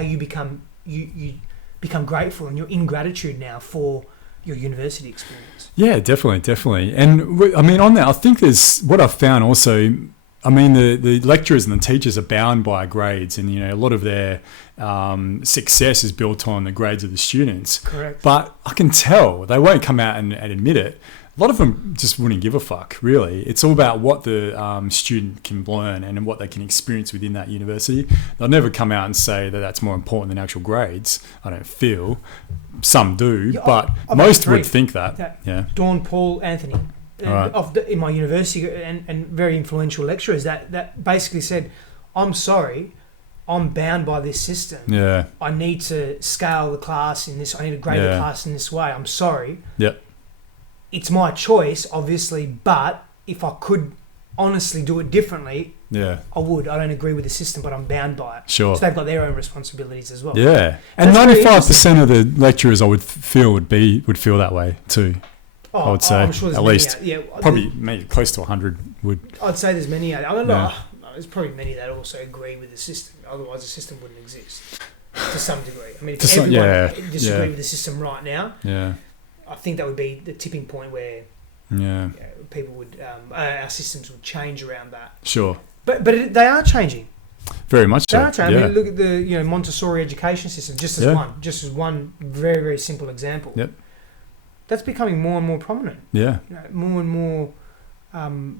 you become you become grateful, and you're in gratitude now for your university experience. Yeah, definitely. And I mean, on that, I think there's what I've found also. I mean, the lecturers and the teachers are bound by grades, and a lot of their success is built on the grades of the students. Correct. But I can tell they won't come out and admit it. A lot of them just wouldn't give a fuck, really. It's all about what the student can learn and what they can experience within that university. They'll never come out and say that that's more important than actual grades. I don't feel. Some do, but most would think that. Yeah. Dawn, Paul, Anthony, in my university, and very influential lecturers that basically said, I'm sorry, I'm bound by this system. Yeah. I need to scale the class in this. I need to grade the class in this way. I'm sorry. Yep. It's my choice, obviously, but if I could honestly do it differently, I would. I don't agree with the system, but I'm bound by it. Sure. So they've got their own responsibilities as well. Yeah. And 95% of the lecturers I would feel would feel that way too. I would say, I'm sure at least. Probably maybe close to 100 would. I'd say there's many. There's probably many that also agree with the system. Otherwise, the system wouldn't exist to some degree. I mean, if everyone disagreed with the system right now, I think that would be the tipping point where people would our systems would change around that. Sure. But they are changing. Very much so. They are changing. I mean, look at the Montessori education system, just as one very, very simple example. Yep. That's becoming more and more prominent. Yeah. More and more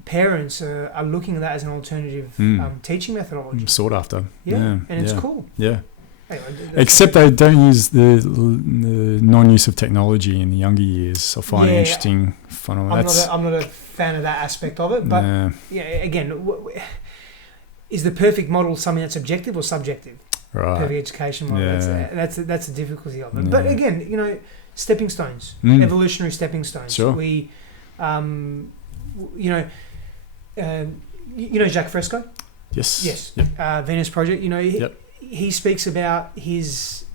parents are looking at that as an alternative teaching methodology. Sought after. And it's cool. Yeah. Anyway, except they don't use the non-use of technology in the younger years. I find it interesting. I'm not a fan of that aspect of it, but again, is the perfect model something that's objective or subjective? Right. Perfect education model. That's the difficulty of it. But again, stepping stones, evolutionary stepping stones. Sure. We, Jacques Fresco. Yes. Yep. Venus Project. He speaks about his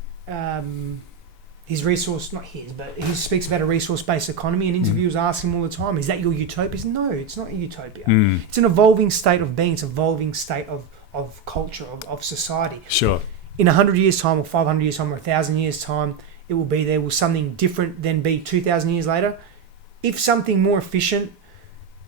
resource, not his, but he speaks about a resource-based economy, and interviewers ask him all the time, is that your utopia? He says, no, it's not a utopia. It's an evolving state of being. It's an evolving state of culture, of society. Sure. In 100 years' time or 500 years' time or 1,000 years' time, it will be there. Will something different then be 2,000 years later? If something more efficient,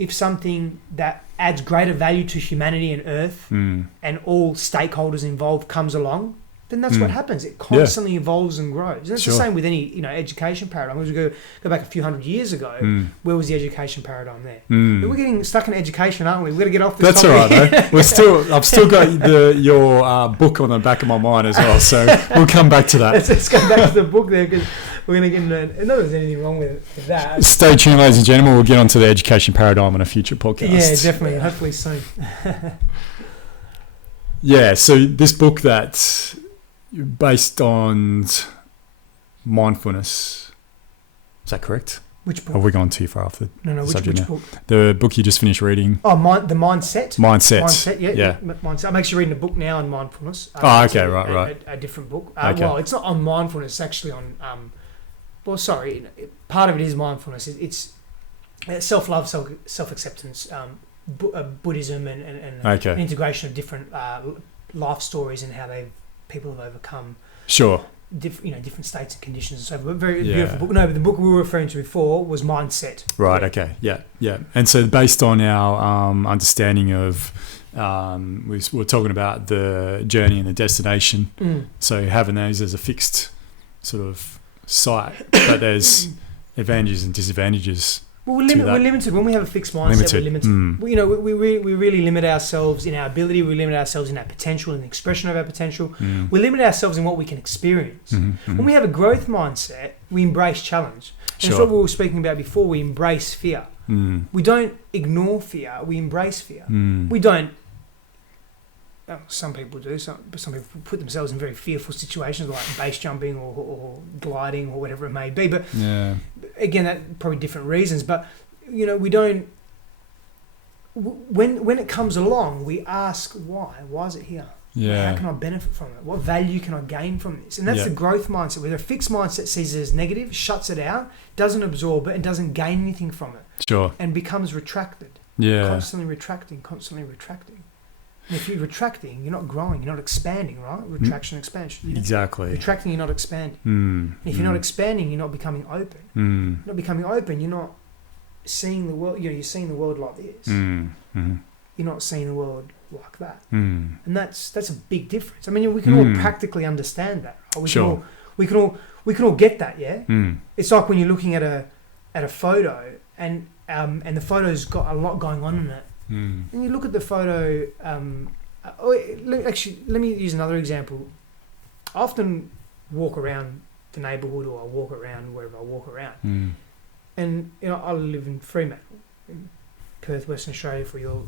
if something that adds greater value to humanity and Earth and all stakeholders involved comes along, then that's what happens. It constantly evolves and grows. And it's the same with any education paradigm. As we go back a few hundred years ago, where was the education paradigm there? We're getting stuck in education, aren't we? We've got to get off this topic. That's all right, though. I've still got your book on the back of my mind as well, so we'll come back to that. Let's go back to the book there, because we're going to get into... Not that there's anything wrong with that. Stay tuned, ladies and gentlemen. We'll get onto the education paradigm in a future podcast. Yeah, definitely. Hopefully soon. So this book that based on mindfulness. Is that correct? Which book? Have we gone too far off the No, subject which now? book? The book you just finished reading. Oh, the Mindset? Mindset. Yeah. Mindset. I'm actually reading a book now on mindfulness. Okay, right. A different book. Okay. Well, it's not on mindfulness, it's actually on... part of it is mindfulness. It's self-love, self-acceptance, Buddhism and integration of different life stories and how people have overcome... Sure. Different states and conditions and so forth. Very beautiful book. No, but the book we were referring to before was Mindset. Right. Yeah. Okay. Yeah. And so, based on our understanding of, we're talking about the journey and the destination. So having those as a fixed sort of site, but there's advantages and disadvantages. Well, we're limited. When we have a fixed mindset, we're limited. We really limit ourselves in our ability. We limit ourselves in our potential and the expression of our potential. We limit ourselves in what we can experience. When we have a growth mindset, we embrace challenge. And it's what we were speaking about before. We embrace fear. We don't ignore fear. We embrace fear. We don't... some people do. Some people put themselves in very fearful situations like base jumping or gliding or whatever it may be. But again, that probably different reasons. But we don't. When it comes along, we ask why. Why is it here? Yeah. How can I benefit from it? What value can I gain from this? And that's the growth mindset. Where a fixed mindset sees it as negative, shuts it out, doesn't absorb it, and doesn't gain anything from it. Sure. And becomes retracted. Yeah. Constantly retracting. And if you're retracting, you're not growing, you're not expanding, right? Retraction, expansion. Exactly. Retracting, you're not expanding. And if you're not expanding, you're not becoming open. You're not becoming open, you're not seeing the world, you're seeing the world like this. You're not seeing the world like that. And that's a big difference. I mean, we can all practically understand that. Right? We can all get that, yeah? It's like when you're looking at a photo and the photo's got a lot going on in it. And you look at the photo. Actually, let me use another example. I often walk around the neighbourhood, or I walk around wherever I walk around. And I live in Fremantle, in Perth, Western Australia, for your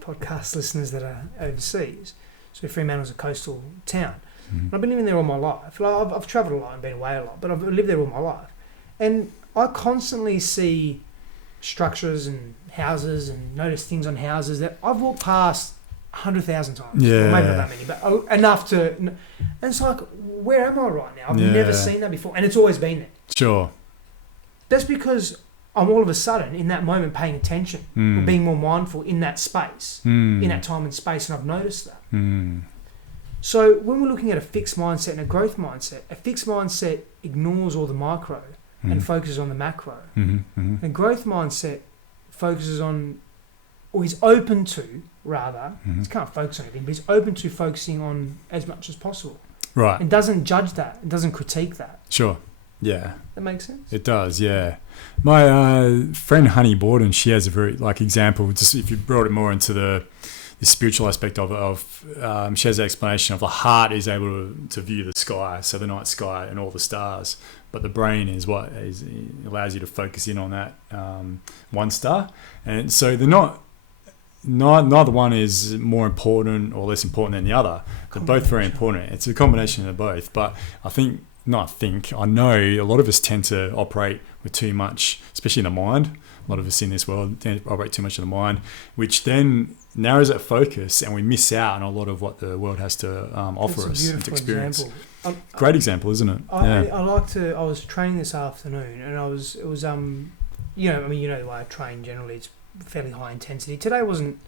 podcast listeners that are overseas. So Fremantle's a coastal town. And I've been living there all my life. I've travelled a lot and been away a lot, but I've lived there all my life. And I constantly see structures and houses and notice things on houses that I've walked past 100,000 times. Yeah. Or maybe not that many, but enough to... And it's like, where am I right now? I've never seen that before. And it's always been there. Sure. That's because I'm all of a sudden, in that moment, paying attention or being more mindful in that space, in that time and space, and I've noticed that. So when we're looking at a fixed mindset and a growth mindset, a fixed mindset ignores all the micro and focuses on the macro. A growth mindset focuses on, or he's open to, rather, he can't focus on anything, but he's open to focusing on as much as possible. Right. And doesn't judge that, and doesn't critique that. Sure. Yeah. That makes sense? It does, yeah. My friend Honey Borden, she has a very, example, just if you brought it more into the spiritual aspect of she has an explanation of the heart is able to view the sky, so the night sky and all the stars, but the brain is what allows you to focus in on that one star. And so they're neither one is more important or less important than the other. They're both very important. It's a combination of both. But I know a lot of us tend to operate with too much, especially in the mind. A lot of us in this world tend to operate too much in the mind, which then narrows our focus and we miss out on a lot of what the world has to offer us and to experience. Great example, isn't it? I was training this afternoon and it was you know the way I train generally, it's fairly high intensity. Today wasn't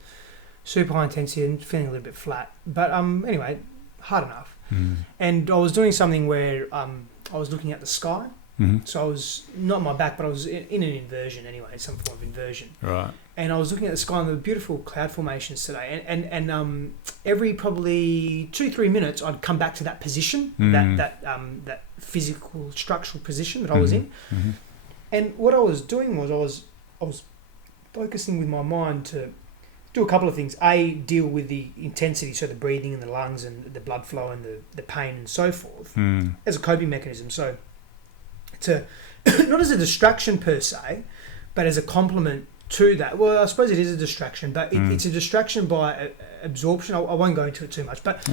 super high intensity and feeling a little bit flat, but anyway, hard enough. And I was doing something where I was looking at the sky. So I was not on my back, but I was in an inversion anyway, some form of inversion. Right. And I was looking at the sky and there were beautiful cloud formations today. And every probably 2-3 minutes, I'd come back to that position, that physical structural position that I was in. And what I was doing was I was focusing with my mind to do a couple of things. A, deal with the intensity, so the breathing and the lungs and the blood flow and the pain and so forth, as a coping mechanism. So to not as a distraction per se, but as a complement to that. Well, I suppose it is a distraction, but it's a distraction by absorption. I won't go into it too much, but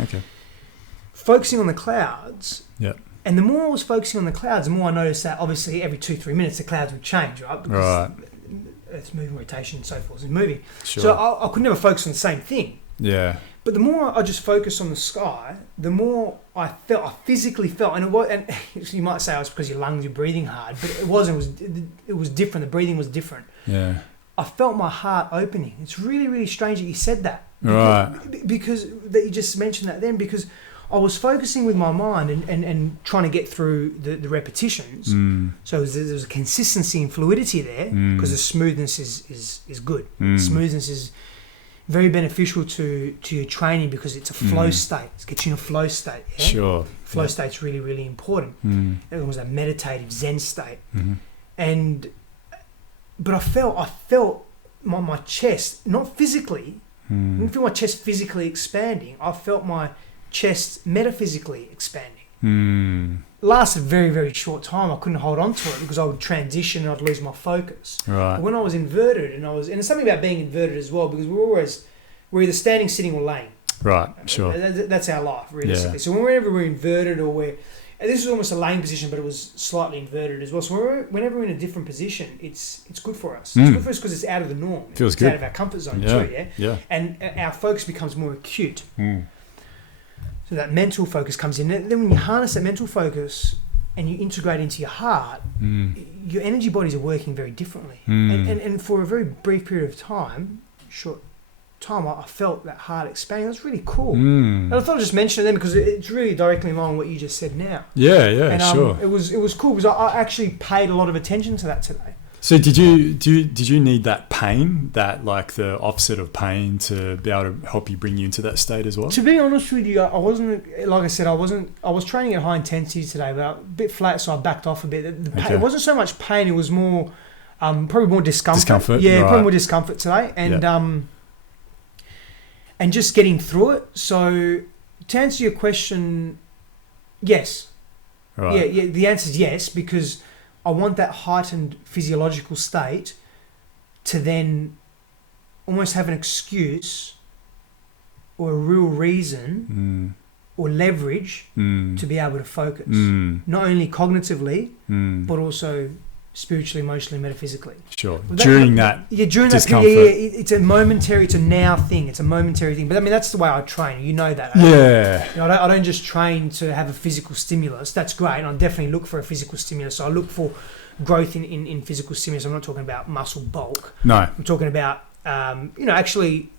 focusing on the clouds. Yep. And the more I was focusing on the clouds, the more I noticed that obviously every 2-3 minutes the clouds would change, right? Because Earth's moving, rotation, and so forth is moving. Sure. So I could never focus on the same thing. Yeah. But the more I just focused on the sky, the more I physically felt, and you might say it's because your lungs, you're breathing hard, but it wasn't. It was different. The breathing was different. Yeah. I felt my heart opening. It's really, really strange that you said that. Because that you just mentioned that then, because I was focusing with my mind and trying to get through the repetitions. So there's a consistency and fluidity there, because the smoothness is good. Smoothness is very beneficial to your training, because it's a flow state. It gets you in a flow state. Yeah? Sure. Flow state's really, really important. It was a meditative Zen state. But I felt my chest, not physically. I didn't feel my chest physically expanding. I felt my chest metaphysically expanding. Lasted a very, very short time. I couldn't hold on to it because I would transition and I'd lose my focus. Right. But when I was inverted, and there's something about being inverted as well, because we're either standing, sitting, or laying. Right. Sure. That's our life, realistically. Yeah. So whenever we're inverted, and this was almost a laying position, but it was slightly inverted as well. So whenever we're in a different position, it's good for us. It's good for us because it's out of the norm. Feels it's good. out of our comfort zone too, yeah? Yeah. And our focus becomes more acute. So that mental focus comes in. And then when you harness that mental focus and you integrate into your heart, your energy bodies are working very differently. And for a very brief period of time, I felt that heart expanding. That's really cool. And I thought I'd just mention it then because it's really directly in line with what you just said now. Yeah, and, sure. It was cool because I actually paid a lot of attention to that today. So did you need that pain, that like the opposite of pain, to be able to help you bring you into that state as well? To be honest with you, I wasn't, like I said, I was training at high intensity today, but a bit flat, so I backed off a bit. It wasn't so much pain, it was more, probably more discomfort. Yeah, right. Probably more discomfort today. And just getting through it. So to answer your question, yes. Right. Yeah, the answer is yes, because I want that heightened physiological state to then almost have an excuse or a real reason or leverage to be able to focus. Not only cognitively, but also spiritually, emotionally, metaphysically. Sure. During that discomfort. It's a now thing. It's a momentary thing. But I mean, that's the way I train. You know that. Yeah. You know, I don't just train to have a physical stimulus. That's great. And I definitely look for a physical stimulus. So I look for growth in physical stimulus. I'm not talking about muscle bulk. No. I'm talking about, actually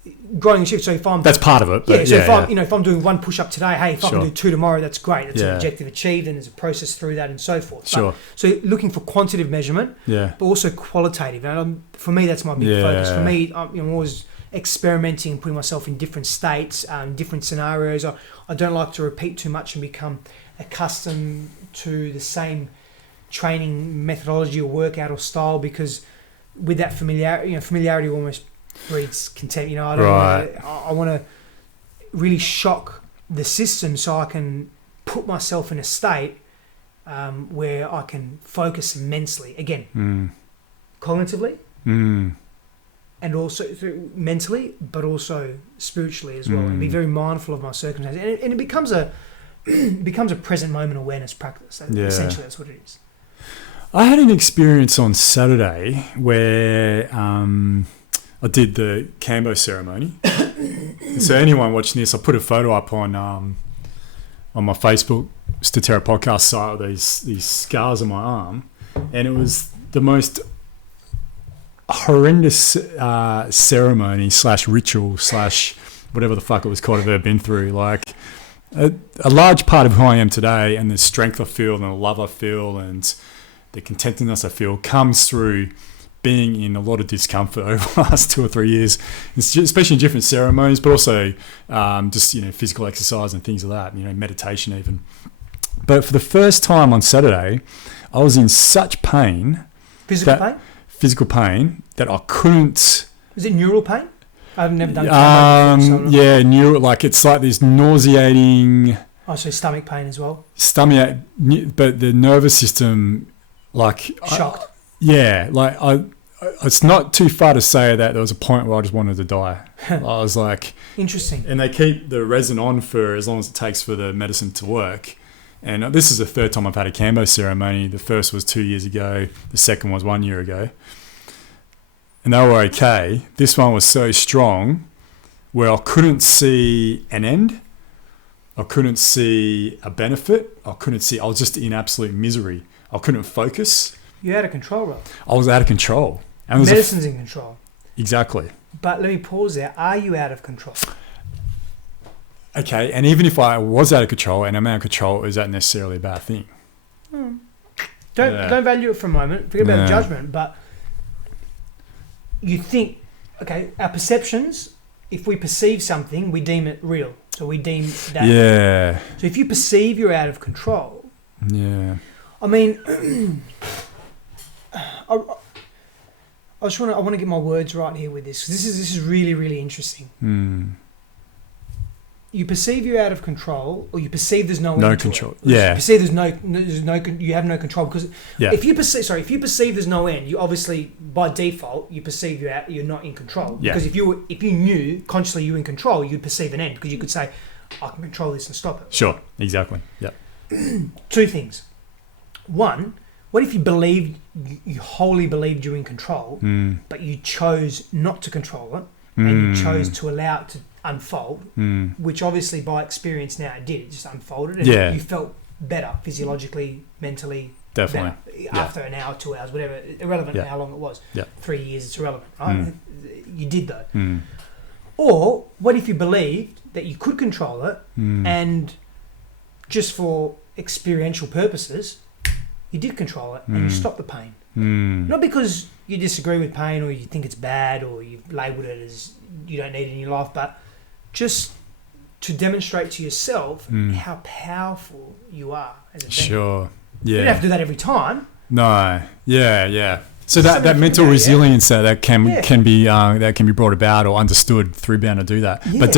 growing the shift. So if I'm... That's part of it. If I'm doing one push-up today, hey, if I can do 2 tomorrow, that's great. That's an objective achieved, and there's a process through that and so forth. Sure. So looking for quantitative measurement, but also qualitative. And for me, that's my big focus. For me, I'm always experimenting and putting myself in different states, different scenarios. I don't like to repeat too much and become accustomed to the same training methodology or workout or style, because with that familiarity almost breeds contempt. I want to really shock the system so I can put myself in a state where I can focus immensely again, cognitively, and also mentally, but also spiritually as well, and be very mindful of my circumstances. And it becomes a present moment awareness practice. Essentially, that's what it is. I had an experience on Saturday where I did the Cambo ceremony. So anyone watching this, I put a photo up on my Facebook Statera podcast site with these scars on my arm, and it was the most horrendous ceremony / ritual / whatever the fuck it was called I've ever been through. Like a large part of who I am today, and the strength I feel and the love I feel and the contentedness I feel comes through being in a lot of discomfort over the last 2 or 3 years, especially in different ceremonies, but also just physical exercise and things like that, meditation even. But for the first time on Saturday, I was in such pain. Physical pain that I couldn't. Is it neural pain? I've never done it. Yeah, neural. Like it's like this nauseating. Oh, so stomach pain as well. But the nervous system, like shocked. I it's not too far to say that there was a point where I just wanted to die. I was like, interesting. And they keep the resin on for as long as it takes for the medicine to work. And this is the third time I've had a Cambo ceremony. The first was 2 years ago. The second was 1 year ago. And they were okay. This one was so strong where I couldn't see an end. I couldn't see a benefit. I was just in absolute misery. I couldn't focus. You're out of control, Rob. I was out of control. And medicine's in control. Exactly. But let me pause there. Are you out of control? Okay, and even if I was out of control and I'm out of control, is that necessarily a bad thing? Don't value it for a moment. Forget about the judgment. But you think, okay, our perceptions, if we perceive something, we deem it real. So we deem that. Yeah. So if you perceive you're out of control. Yeah. I mean, I want to get my words right here with this. This is really, really interesting. You perceive you're out of control, or you perceive there's no control. It. Yeah. You perceive you have no control because if you perceive there's no end, you obviously by default you perceive you're not in control. Yeah. Because if you knew consciously you're in control, you'd perceive an end because you could say, I can control this and stop it. Sure. Exactly. Yeah. Two things. One, what if you wholly believed you're in control, but you chose not to control it, and you chose to allow it to unfold, which obviously by experience now it did. It just unfolded, and you felt better physiologically, mentally. Definitely. After an hour, 2 hours, whatever, irrelevant how long it was. 3 years, it's irrelevant. Right? You did though. Or what if you believed that you could control it, and just for experiential purposes, you did control it and you stopped the pain. Not because you disagree with pain or you think it's bad or you've labelled it as you don't need it in your life, but just to demonstrate to yourself how powerful you are as a being. Sure. Yeah. You don't have to do that every time. No. Yeah. So that mental resilience that can be brought about or understood through being able to do that. Yeah. But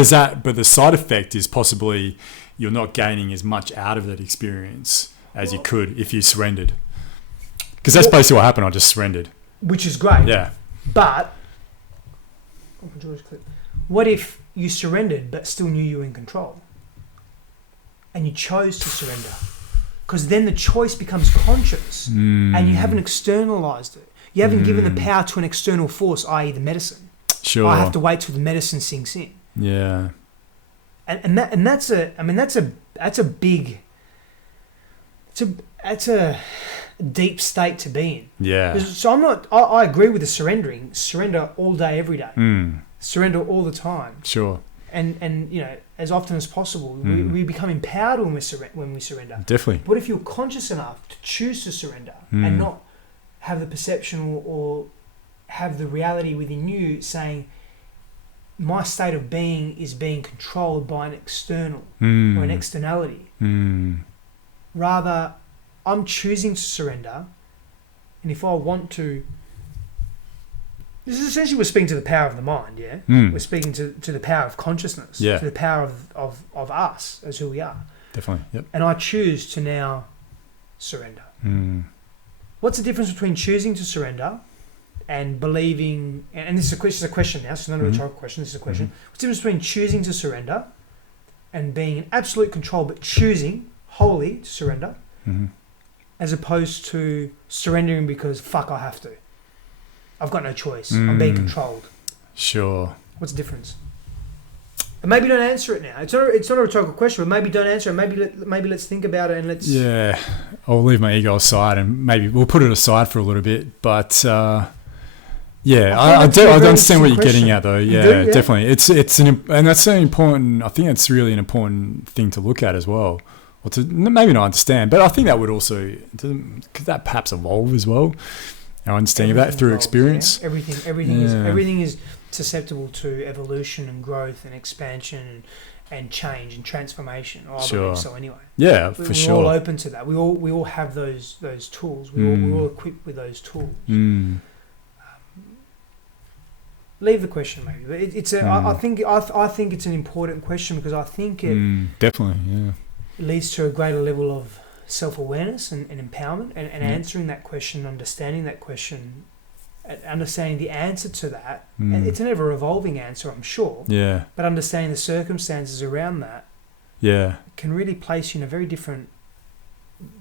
the side effect is possibly you're not gaining as much out of that experience as you could if you surrendered. Because that's basically what happened. I just surrendered. Which is great. Yeah. But what if you surrendered but still knew you were in control? And you chose to surrender? Because then the choice becomes conscious and you haven't externalized it. You haven't given the power to an external force, i.e. the medicine. Sure. I have to wait till the medicine sinks in. Yeah. And that's a deep state to be in. Yeah. So I agree with the surrendering. Surrender all day, every day. Surrender all the time. Sure. And as often as possible, we become empowered when we surrender. Definitely. What if you're conscious enough to choose to surrender and not have the perception or have the reality within you saying, my state of being is being controlled by an external or an externality. Rather, I'm choosing to surrender, and if I want to, this is essentially we're speaking to the power of the mind, yeah? We're speaking to the power of consciousness, to the power of us as who we are. Definitely, yep. And I choose to now surrender. What's the difference between choosing to surrender and believing, and this is a question now, so it's not a rhetorical question, this is a question. What's the difference between choosing to surrender and being in absolute control, but choosing wholly to surrender, as opposed to surrendering because, fuck, I have to. I've got no choice. I'm being controlled. Sure. What's the difference? And maybe don't answer it now. It's not a rhetorical question, but maybe don't answer it. Maybe let's think about it and let's... Yeah. I'll leave my ego aside and maybe we'll put it aside for a little bit. But, yeah, I understand what you're getting at, though. Yeah, definitely. And that's an important... I think it's really an important thing to look at as well. Or to maybe not understand, but I think that would also... Could that perhaps evolve as well? Our understanding of that through experience. Yeah. Everything is susceptible to evolution and growth and expansion and change and transformation. I believe so anyway. Yeah, for sure. We're all open to that. We all have those tools. We're all equipped with those tools. Leave the question maybe. I think it's an important question because I think it definitely leads to a greater level of self-awareness and empowerment and answering that question, understanding that question understanding the answer to that. And it's an ever-evolving answer, I'm sure. Yeah. But understanding the circumstances around that can really place you in a very different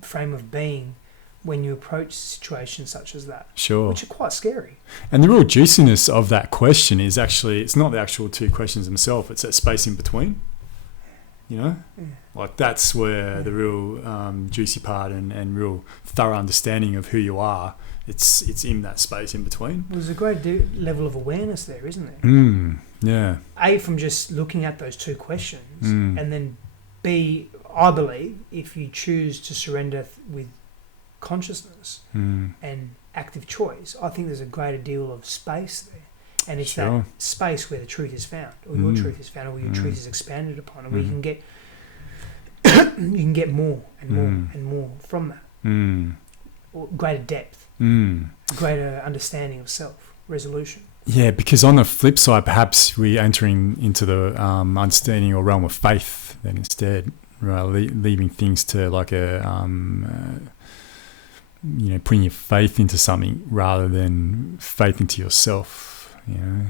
frame of being when you approach situations such as that. Sure. Which are quite scary. And the real juiciness of that question is actually, it's not the actual two questions themselves, it's that space in between. You know? Yeah. Like that's where the real juicy part and real thorough understanding of who you are, it's in that space in between. Well, there's a great level of awareness there, isn't there? Yeah. A, from just looking at those two questions, and then B, I believe, if you choose to surrender with consciousness and active choice, I think there's a greater deal of space there. And it's that space where the truth is found, or your truth is found, or your truth is expanded upon, and where you can get you can get more and more and more from that. Or greater depth, greater understanding of self, resolution. Yeah, because on the flip side, perhaps we're entering into the understanding or realm of faith then instead, right? Leaving things to like a, putting your faith into something rather than faith into yourself, yeah.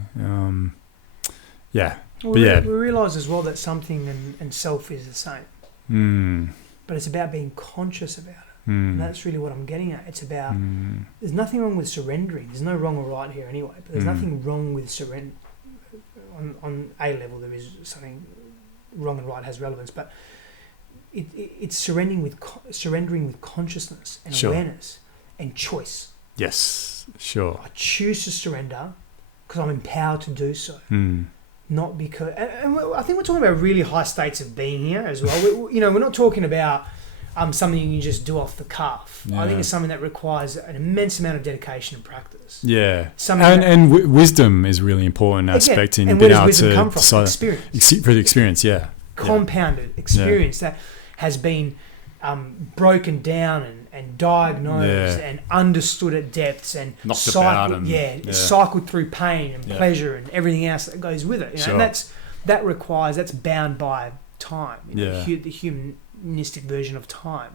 Well, but yeah. We realise as well that something and self is the same. But it's about being conscious about it. And that's really what I'm getting at. It's about, there's nothing wrong with surrendering. There's no wrong or right here anyway, but there's nothing wrong with surrender. On a level, there is something wrong and right has relevance, but it's surrendering with consciousness and awareness and choice. Yes, sure. I choose to surrender because I'm empowered to do so. Not because... And I think we're talking about really high states of being here as well. We're not talking about... something you can just do off the cuff. Yeah. I think it's something that requires an immense amount of dedication and practice. Yeah, and wisdom is a really important aspect in being able to come from? Experience. Yeah, compounded experience that has been broken down and diagnosed and understood at depths and cycled through pain and pleasure and everything else that goes with it. And that's bound by time. The humanistic version of time.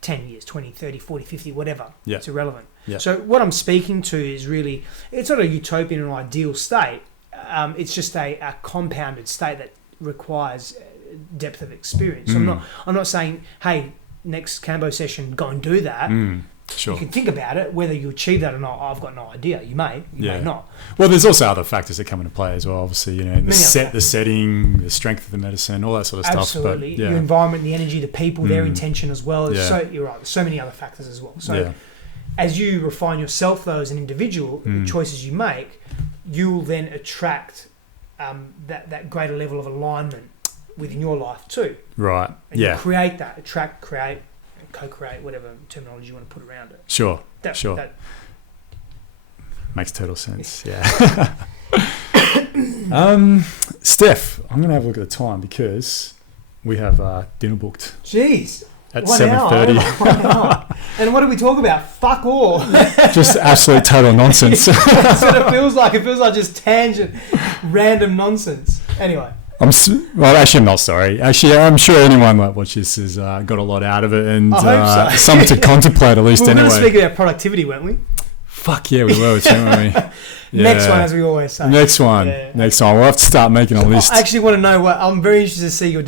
10 years, 20, 30, 40, 50, whatever. It's irrelevant. So what I'm speaking to is really, it's not a utopian or ideal state. It's just a compounded state that requires depth of experience. So I'm not saying, hey, next Cambo session, go and do that. Sure. You can think about it. Whether you achieve that or not, I've got no idea. You may not. Well, there's also other factors that come into play as well. Obviously, the setting, the strength of the medicine, all that sort of stuff. Absolutely. Your environment, the energy, the people, their intention as well. So you're right. There's so many other factors as well. So as you refine yourself, though, as an individual, the choices you make, you will then attract that greater level of alignment within your life too. Right. And you create that, attract, create, co-create, whatever terminology you want to put around it. Sure. That makes total sense. Yeah. Steph, I'm going to have a look at the time because we have dinner booked. Jeez. At 7:30. And what do we talk about? Fuck all. Just absolute total nonsense. That's what it feels like. It feels like just tangent, random nonsense. Anyway. I'm not sorry. Actually, I'm sure anyone that watches has got a lot out of it and something to contemplate at least anyway. We were going to speak about productivity, weren't we? Fuck yeah, we were, weren't we? Next one, as we always say. Next one. We'll have to start making a list. I actually want to know I'm very interested to see your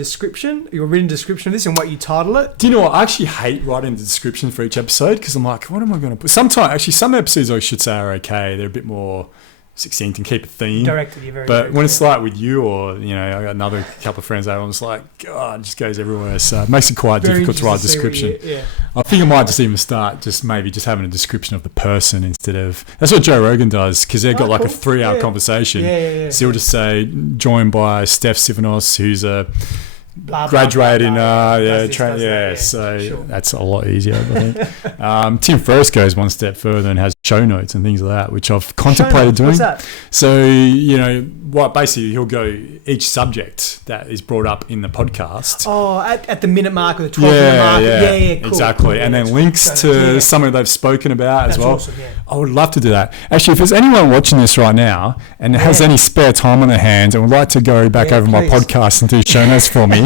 written description of this and what you title it. Do you know what? I actually hate writing the description for each episode because I'm like, what am I going to put? Some episodes I should say are okay. They're a bit more succinct and keep a theme. Directed, you're very But when it's like with you or, I got another couple of friends over, I'm just like, God, it just goes everywhere. So it makes it quite difficult to write a description. I think I might just even start just having a description of the person instead of... That's what Joe Rogan does because they've got a 3-hour conversation. So he'll just say, joined by Stef Sifandos, who's a... graduate in that's a lot easier, I think. Tim Ferriss goes one step further and has show notes and things like that, which I've contemplated doing. What's that? So basically he'll go each subject that is brought up in the podcast. At the minute mark or the 12-minute mark. Cool. Exactly. And then links to something they've spoken about as well. Awesome, I would love to do that. Actually, if there's anyone watching this right now and has any spare time on their hands and would like to go back over my podcast and do show notes for me,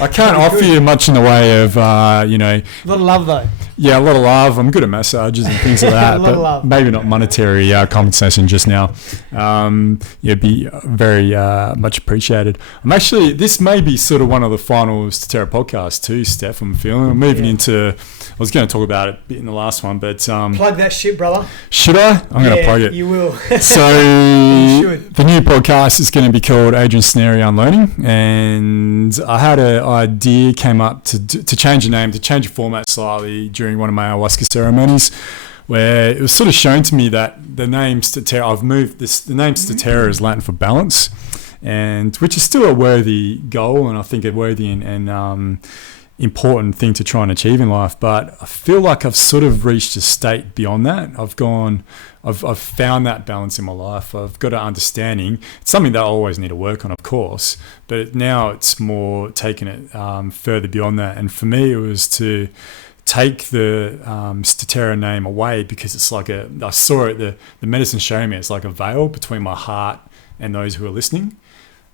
I can't offer you much in the way of, A lot of love, though. Yeah, a lot of love. I'm good at massages and things like that, but maybe not monetary compensation just now. Yeah, be very much appreciated. This may be sort of one of the final Statera podcasts too, Steph. I'm moving into. I was going to talk about it a bit in the last one, but plug that shit, brother. Should I? I'm going to plug it. You will. So the new podcast is going to be called Adrian, Snary, Unlearning, and I had an idea came up to change the name, to change the format slightly during one of my ayahuasca ceremonies, where it was sort of shown to me that the name Statera, the name Statera is Latin for balance, and which is still a worthy goal, and I think a worthy and important thing to try and achieve in life. But I feel like I've sort of reached a state beyond that. I've found that balance in my life. I've got an understanding. It's something that I always need to work on, of course, but now it's more taking it further beyond that. And for me, it was to take the Statera name away, because it's like I saw it, the medicine showed me it's like a veil between my heart and those who are listening.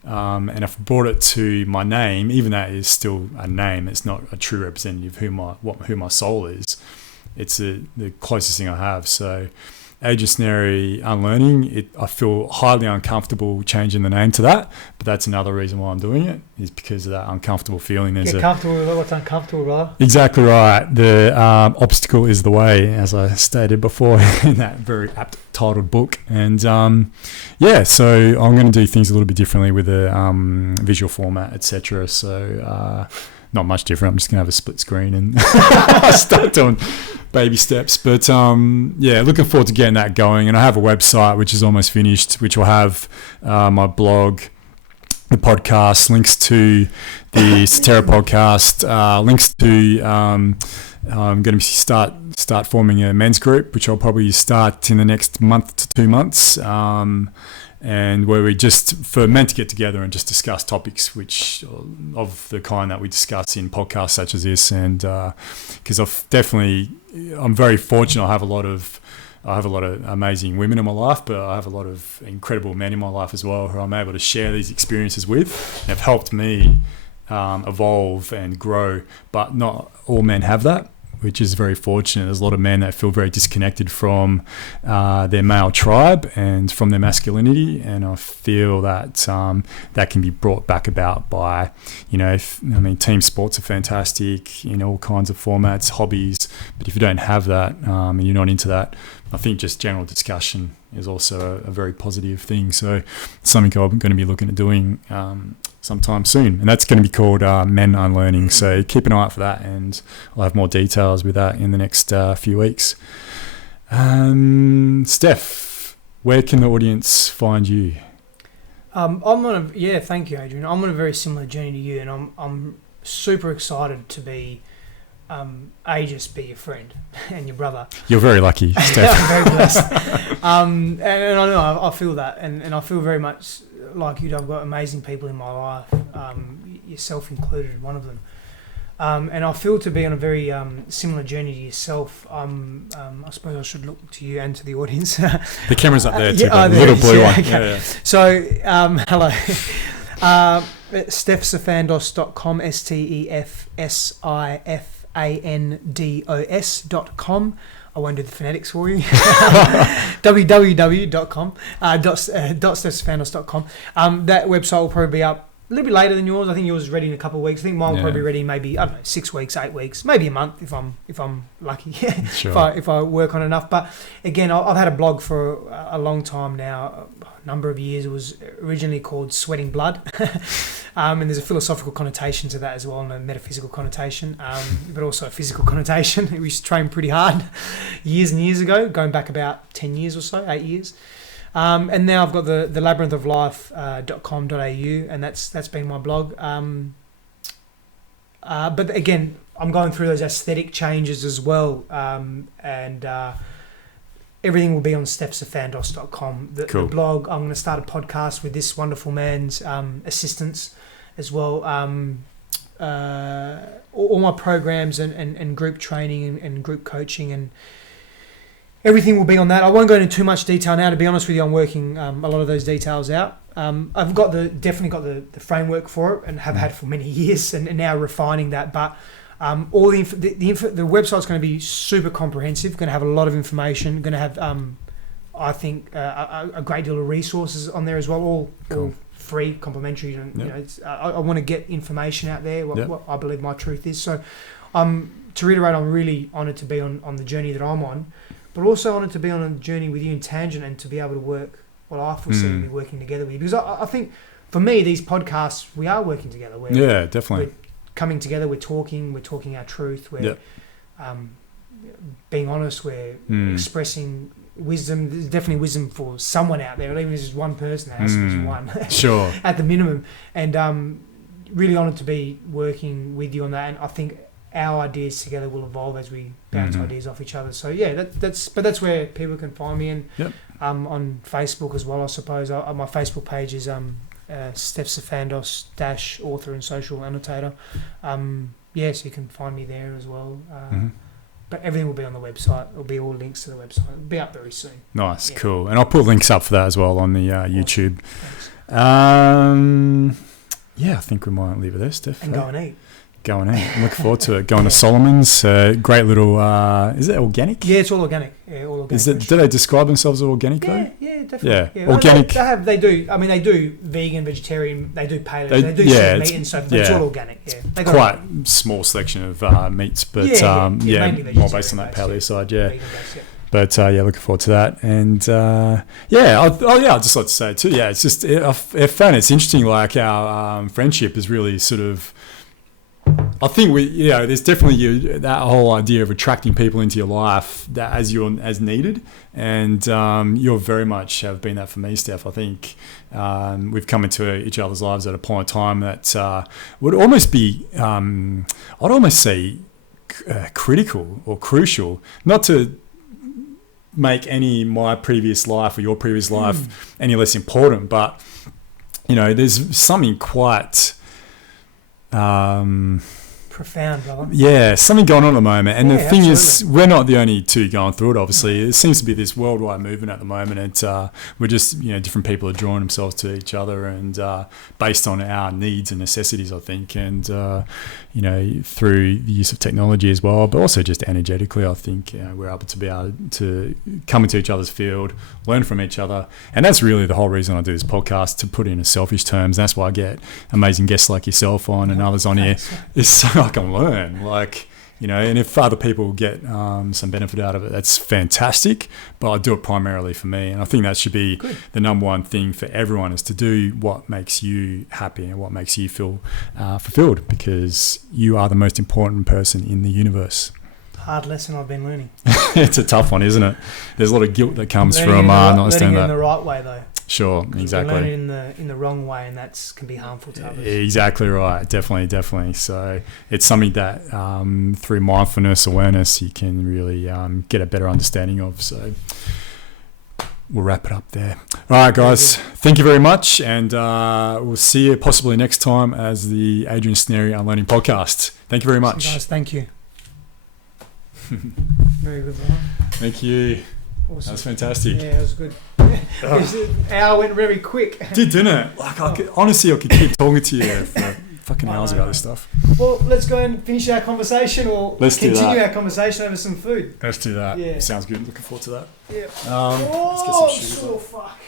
And I've brought it to my name, even though it is still a name. It's not a true representative of who my soul is. It's the closest thing I have. So Adrian, Snary, Unlearning, I feel highly uncomfortable changing the name to that, but that's another reason why I'm doing it, is because of that uncomfortable feeling. Get comfortable with what's uncomfortable, brother. Exactly right. The obstacle is the way, as I stated before in that very apt titled book. And so I'm going to do things a little bit differently with the visual format, etc. So not much different. I'm just going to have a split screen and start doing baby steps. But looking forward to getting that going. And I have a website which is almost finished, which will have my blog, the podcast, links to the Statera podcast, links to I'm going to start forming a men's group, which I'll probably start in the next month to 2 months, and where we for men to get together and just discuss topics which of the kind that we discuss in podcasts such as this. And because I'm very fortunate. I have a lot of amazing women in my life, but I have a lot of incredible men in my life as well, who I'm able to share these experiences with, and have helped me evolve and grow. But not all men have that, which is very fortunate. There's a lot of men that feel very disconnected from their male tribe and from their masculinity, and I feel that that can be brought back about by, team sports are fantastic in all kinds of formats, hobbies, but if you don't have that and you're not into that, I think just general discussion is also a very positive thing. So it's something I'm going to be looking at doing sometime soon, and that's going to be called Men Unlearning. So keep an eye out for that, and I'll have more details with that in the next few weeks. Steph, where can the audience find you? Thank you, Adrian. I'm on a very similar journey to you, and I'm super excited to be just be your friend and your brother. You're very lucky, Steph. I'm very blessed. And I know I feel that, and I feel very much like you. I've got amazing people in my life, yourself included, one of them. And I feel to be on a very similar journey to yourself. I suppose I should look to you and to the audience. The camera's up there too, the little blue one. Okay. Yeah. So, hello. StefSifandos.com, StefSifandos.com. I won't do the phonetics for you. www.com, .stefsifandos.com. That website will probably be up a little bit later than yours. I think yours is ready in a couple of weeks. I think mine will probably be ready maybe 6 weeks, 8 weeks, maybe a month if I'm lucky. Sure. if I work on enough. But again, I've had a blog for a long time now, a number of years. It was originally called Sweating Blood, and there's a philosophical connotation to that as well, and a metaphysical connotation, but also a physical connotation. We used to train pretty hard years and years ago, going back about 10 years or so, 8 years. And now I've got the labyrinthoflife.com.au, and that's been my blog. But again, I'm going through those aesthetic changes as well, and everything will be on stefsifandos.com. Cool. The blog, I'm going to start a podcast with this wonderful man's assistance as well. All my programs and group training and group coaching and everything will be on that. I won't go into too much detail now. To be honest with you, I'm working a lot of those details out. I've definitely got the framework for it, and have had for many years, and now refining that. But All the website's going to be super comprehensive. Going to have a lot of information. Going to have, I think, a great deal of resources on there as well. All free, complimentary. And you know, I want to get information out there. What I believe my truth is. So, to reiterate, I'm really honoured to be on the journey that I'm on, but also honoured to be on a journey with you in tangent and to be able to work. Well, I foresee to be working together with you, because I think for me these podcasts, we are working together. Definitely. We're coming together. We're talking our truth. We're being honest. We're expressing wisdom. There's definitely wisdom for someone out there. Even if there's just one person, there has to be one. Sure. At the minimum, and really honoured to be working with you on that. And I think our ideas together will evolve as we bounce ideas off each other. So yeah, that's where people can find me, and on Facebook as well, I suppose. My Facebook page is Stef Sifandos -- author and social annotator. So you can find me there as well. But everything will be on the website. It'll be all links to the website. It'll be up very soon. Nice, cool. And I'll put links up for that as well on the YouTube. I think we might leave it there, Steph. And go and eat. I'm looking forward to it. Going to Solomon's, great little. Is it organic? Yeah, it's all organic. Yeah, all organic. Do they describe themselves as organic though? Yeah, definitely. Yeah. Organic. They do. I mean, they do vegan, vegetarian. They do paleo. They do meat and stuff. But it's all organic. Yeah, they got quite small selection of meats, but more based on that paleo side. Yeah. But looking forward to that, and I'd just like to say too. Yeah, it's just I found it's interesting. Like our friendship is really sort of. I think there's definitely that whole idea of attracting people into your life that as needed, and you're very much have been that for me, Steph. I think we've come into each other's lives at a point in time that would almost be, I'd almost say, critical or crucial, not to make my previous life or your previous life any less important, but there's something quite. Profound, brother. Yeah, something going on at the moment. And the thing is, we're not the only two going through it, obviously. It seems to be this worldwide movement at the moment. And we're just, different people are drawing themselves to each other and based on our needs and necessities, I think. And, through the use of technology as well, but also just energetically, I think we're able to be able to come into each other's field, learn from each other. And that's really the whole reason I do this podcast, to put it in selfish terms. That's why I get amazing guests like yourself on and others on here. It's so I can learn, and if other people get some benefit out of it, that's fantastic, but I do it primarily for me. And I think that should be the number one thing for everyone, is to do what makes you happy and what makes you feel fulfilled, because you are the most important person in the universe. Hard lesson I've been learning. It's a tough one, isn't it? There's a lot of guilt that comes from not understanding that. Learning in the right way, though. Sure, exactly. Learning in the wrong way, and that can be harmful to others. Exactly right. Definitely. So it's something that through mindfulness awareness you can really get a better understanding of. So we'll wrap it up there. All right, guys. Thank you very much, and we'll see you possibly next time as the Adrian Snary Unlearning Podcast. Thank you very much. Guys, thank you. Very good, Brian. Thank you. Awesome. That was fantastic. Yeah, it was good. The hour went very quick. Didn't it? Honestly, I could keep talking to you for fucking hours about this stuff. Well, let's go and finish our conversation, or continue our conversation over some food. Let's do that. Yeah. Sounds good. Looking forward to that. Yeah. Let's get some shoes on. Fuck.